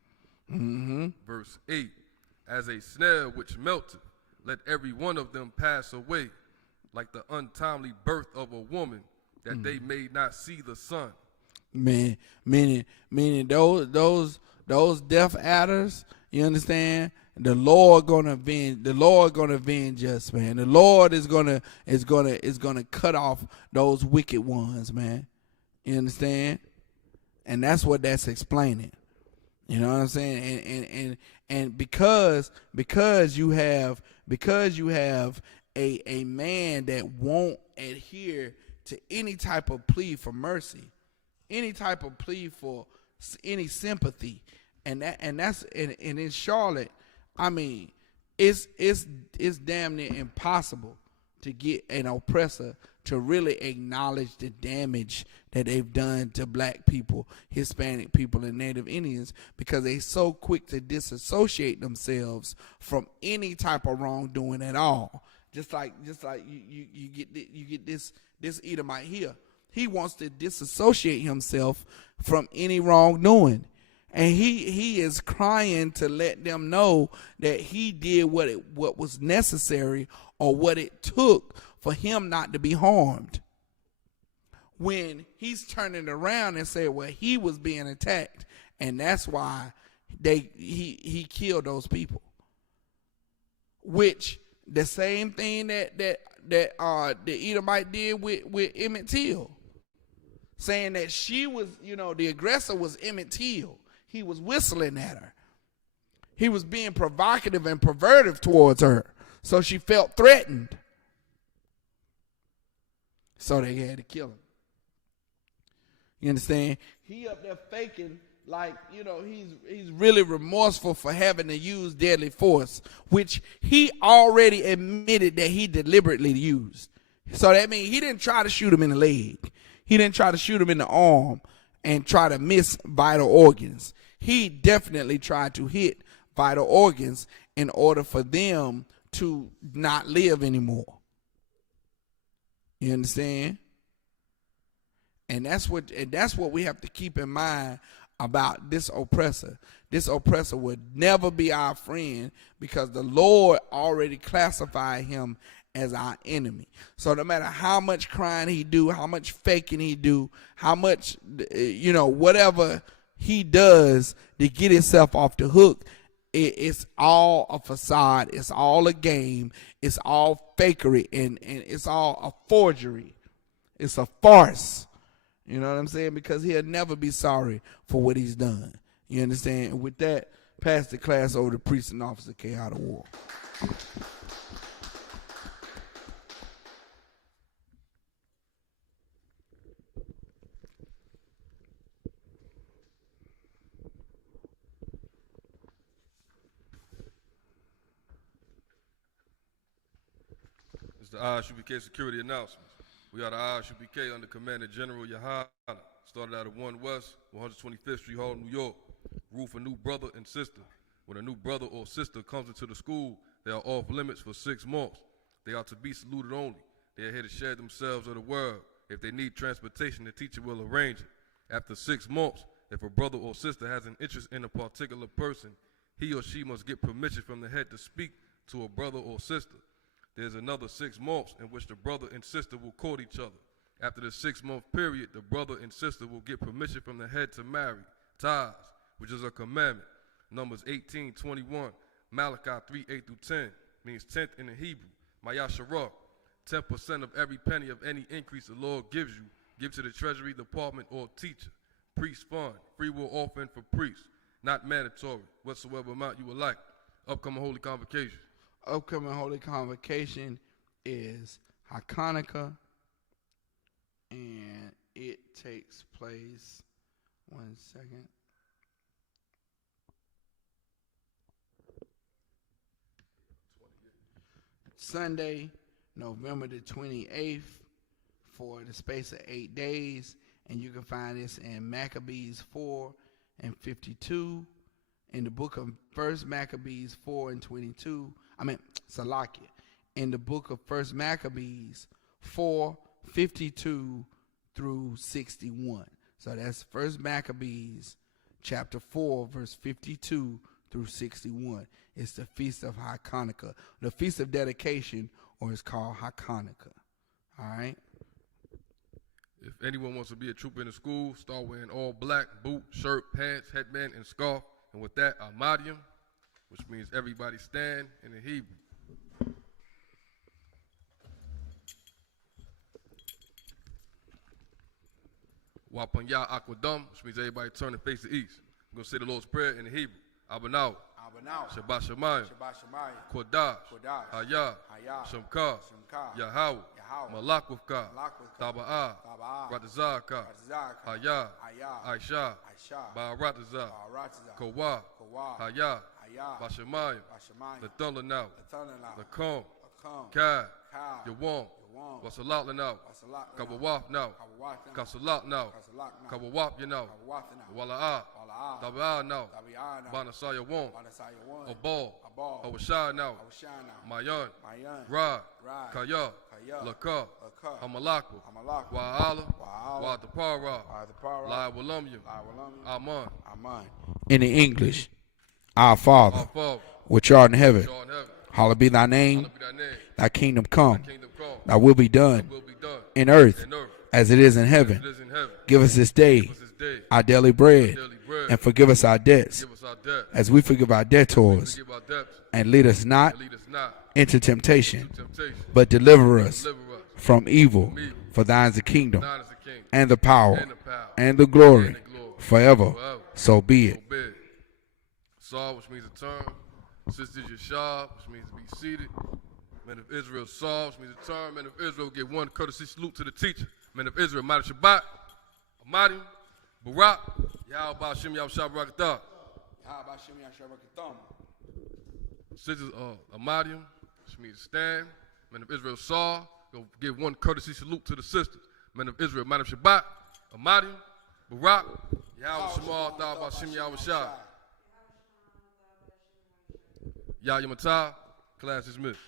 Verse 8. As a snare which melteth, let every one of them pass away, like the untimely birth of a woman, that they may not see the sun. Man, meaning those deaf adders, you understand? The Lord gonna avenge us, man. The Lord is gonna cut off those wicked ones, man. You understand? And that's what that's explaining. You know what I'm saying? And because you have a man that won't adhere to any type of plea for mercy, any type of plea for any sympathy, and in Charlotte, I mean, it's damn near impossible to get an oppressor to really acknowledge the damage that they've done to black people, Hispanic people, and Native Indians, because they're so quick to disassociate themselves from any type of wrongdoing at all. Just like you get this Edomite here. He wants to disassociate himself from any wrongdoing. And he is crying to let them know that he did what was necessary or what it took for him not to be harmed. when he's turning around and said, well, he was being attacked, and that's why he killed those people. Which the same thing that the Edomite did with Emmett Till, saying that she was, the aggressor was Emmett Till. He was whistling at her. He was being provocative and pervertive towards her, so she felt threatened. So they had to kill him. You understand? He up there faking like, he's really remorseful for having to use deadly force, which he already admitted that he deliberately used. So that means he didn't try to shoot him in the leg. He didn't try to shoot him in the arm and try to miss vital organs. He definitely tried to hit vital organs in order for them to not live anymore. You understand? And that's what we have to keep in mind about this oppressor. This oppressor would never be our friend because the Lord already classified him as our enemy. So no matter how much crying he do, how much faking he do, how much, whatever he does to get himself off the hook, it's all a facade. It's all a game. It's all fakery, and it's all a forgery. It's a farce. You know what I'm saying? Because he'll never be sorry for what he's done. You understand? And with that, pass the class over to Priest and Officer K. Out of War. It's the Isupk security announcements. We are the Isupk under Commander General Yohana. Started out of 1 West, 125th Street, Harlem, New York. Rule for new brother and sister. When a new brother or sister comes into the school, they are off limits for 6 months. They are to be saluted only. They are here to share themselves of the world. If they need transportation, the teacher will arrange it. After 6 months, if a brother or sister has an interest in a particular person, he or she must get permission from the head to speak to a brother or sister. There's another 6 months in which the brother and sister will court each other. After the 6-month period, the brother and sister will get permission from the head to marry, Thurs, which is a commandment. Numbers 18:21, Malachi 3:8-10, means 10th in the Hebrew. Mayasharah, 10% of every penny of any increase the Lord gives you, give to the treasury department or teacher. Priest fund, free will offering for priests, not mandatory, whatsoever amount you would like. Upcoming holy convocation. Upcoming holy convocation is Hanukkah, and it takes place, 1 second, Sunday, November the 28th, for the space of 8 days, and you can find this in Maccabees 4 and 52, in the book of 1 Maccabees 4 and 22, Salakia, in the book of 1 Maccabees 4, 52 through 61. So that's 1 Maccabees chapter 4, verse 52 through 61. It's the Feast of Hanukkah, the Feast of Dedication, or it's called Hanukkah. All right? If anyone wants to be a trooper in the school, start wearing all black, boot, shirt, pants, headband, and scarf. And with that, Ahmadium, which means everybody stand in the Hebrew. Wapanya Aquadum, which means everybody turn and face the east. I'm going to say the Lord's Prayer in the Hebrew. Abanau, Shabbat Shemayim, Kodash, Hayah, Shemkah, Yahweh, Malakwavka, Taba'ah, Ratazaka, Hayah, Aisha, Ba'arataza, Kawah, Hayah, Bashemayim, the thunder now, the calm, Kai, Yawam, Wasalat now, Kabawaf now, Kasalat now, Kabawaf now, Wala'ah, Tabi'ah now, Banasaya won, Abal, Awashai now, Mayan, Ra, Kaya, Laka, Hamalakwa, Wa'ala, Wa'atapara, La Walamyam, Aman. In the English, Our Father, which art in heaven, hallowed be thy name, thy kingdom come, thy will be done, in earth as it is in heaven. Give us this day our daily bread, and forgive us our debts as we forgive our debtors. And lead us not into temptation, but deliver us from evil. For thine is the kingdom, and the power, and the glory, forever. So be it. Saw, which means a term. Sister Yashab, which means to be seated. Men of Israel saw, which means a term. Men of Israel give one courtesy salute to the teacher. Men of Israel, Mada Shabbat, Amadim, Barak, Yahweh Bashim Yahweh Barakadah. Sisters Amadim, which means stand. Men of Israel saw, go give one courtesy salute to the sisters. Men of Israel, Mada Shabbat, Amadim, Barak, Yahweh Shemal, Thah Bashim Yahweh Shah. Yah Yamatah, class is dismissed.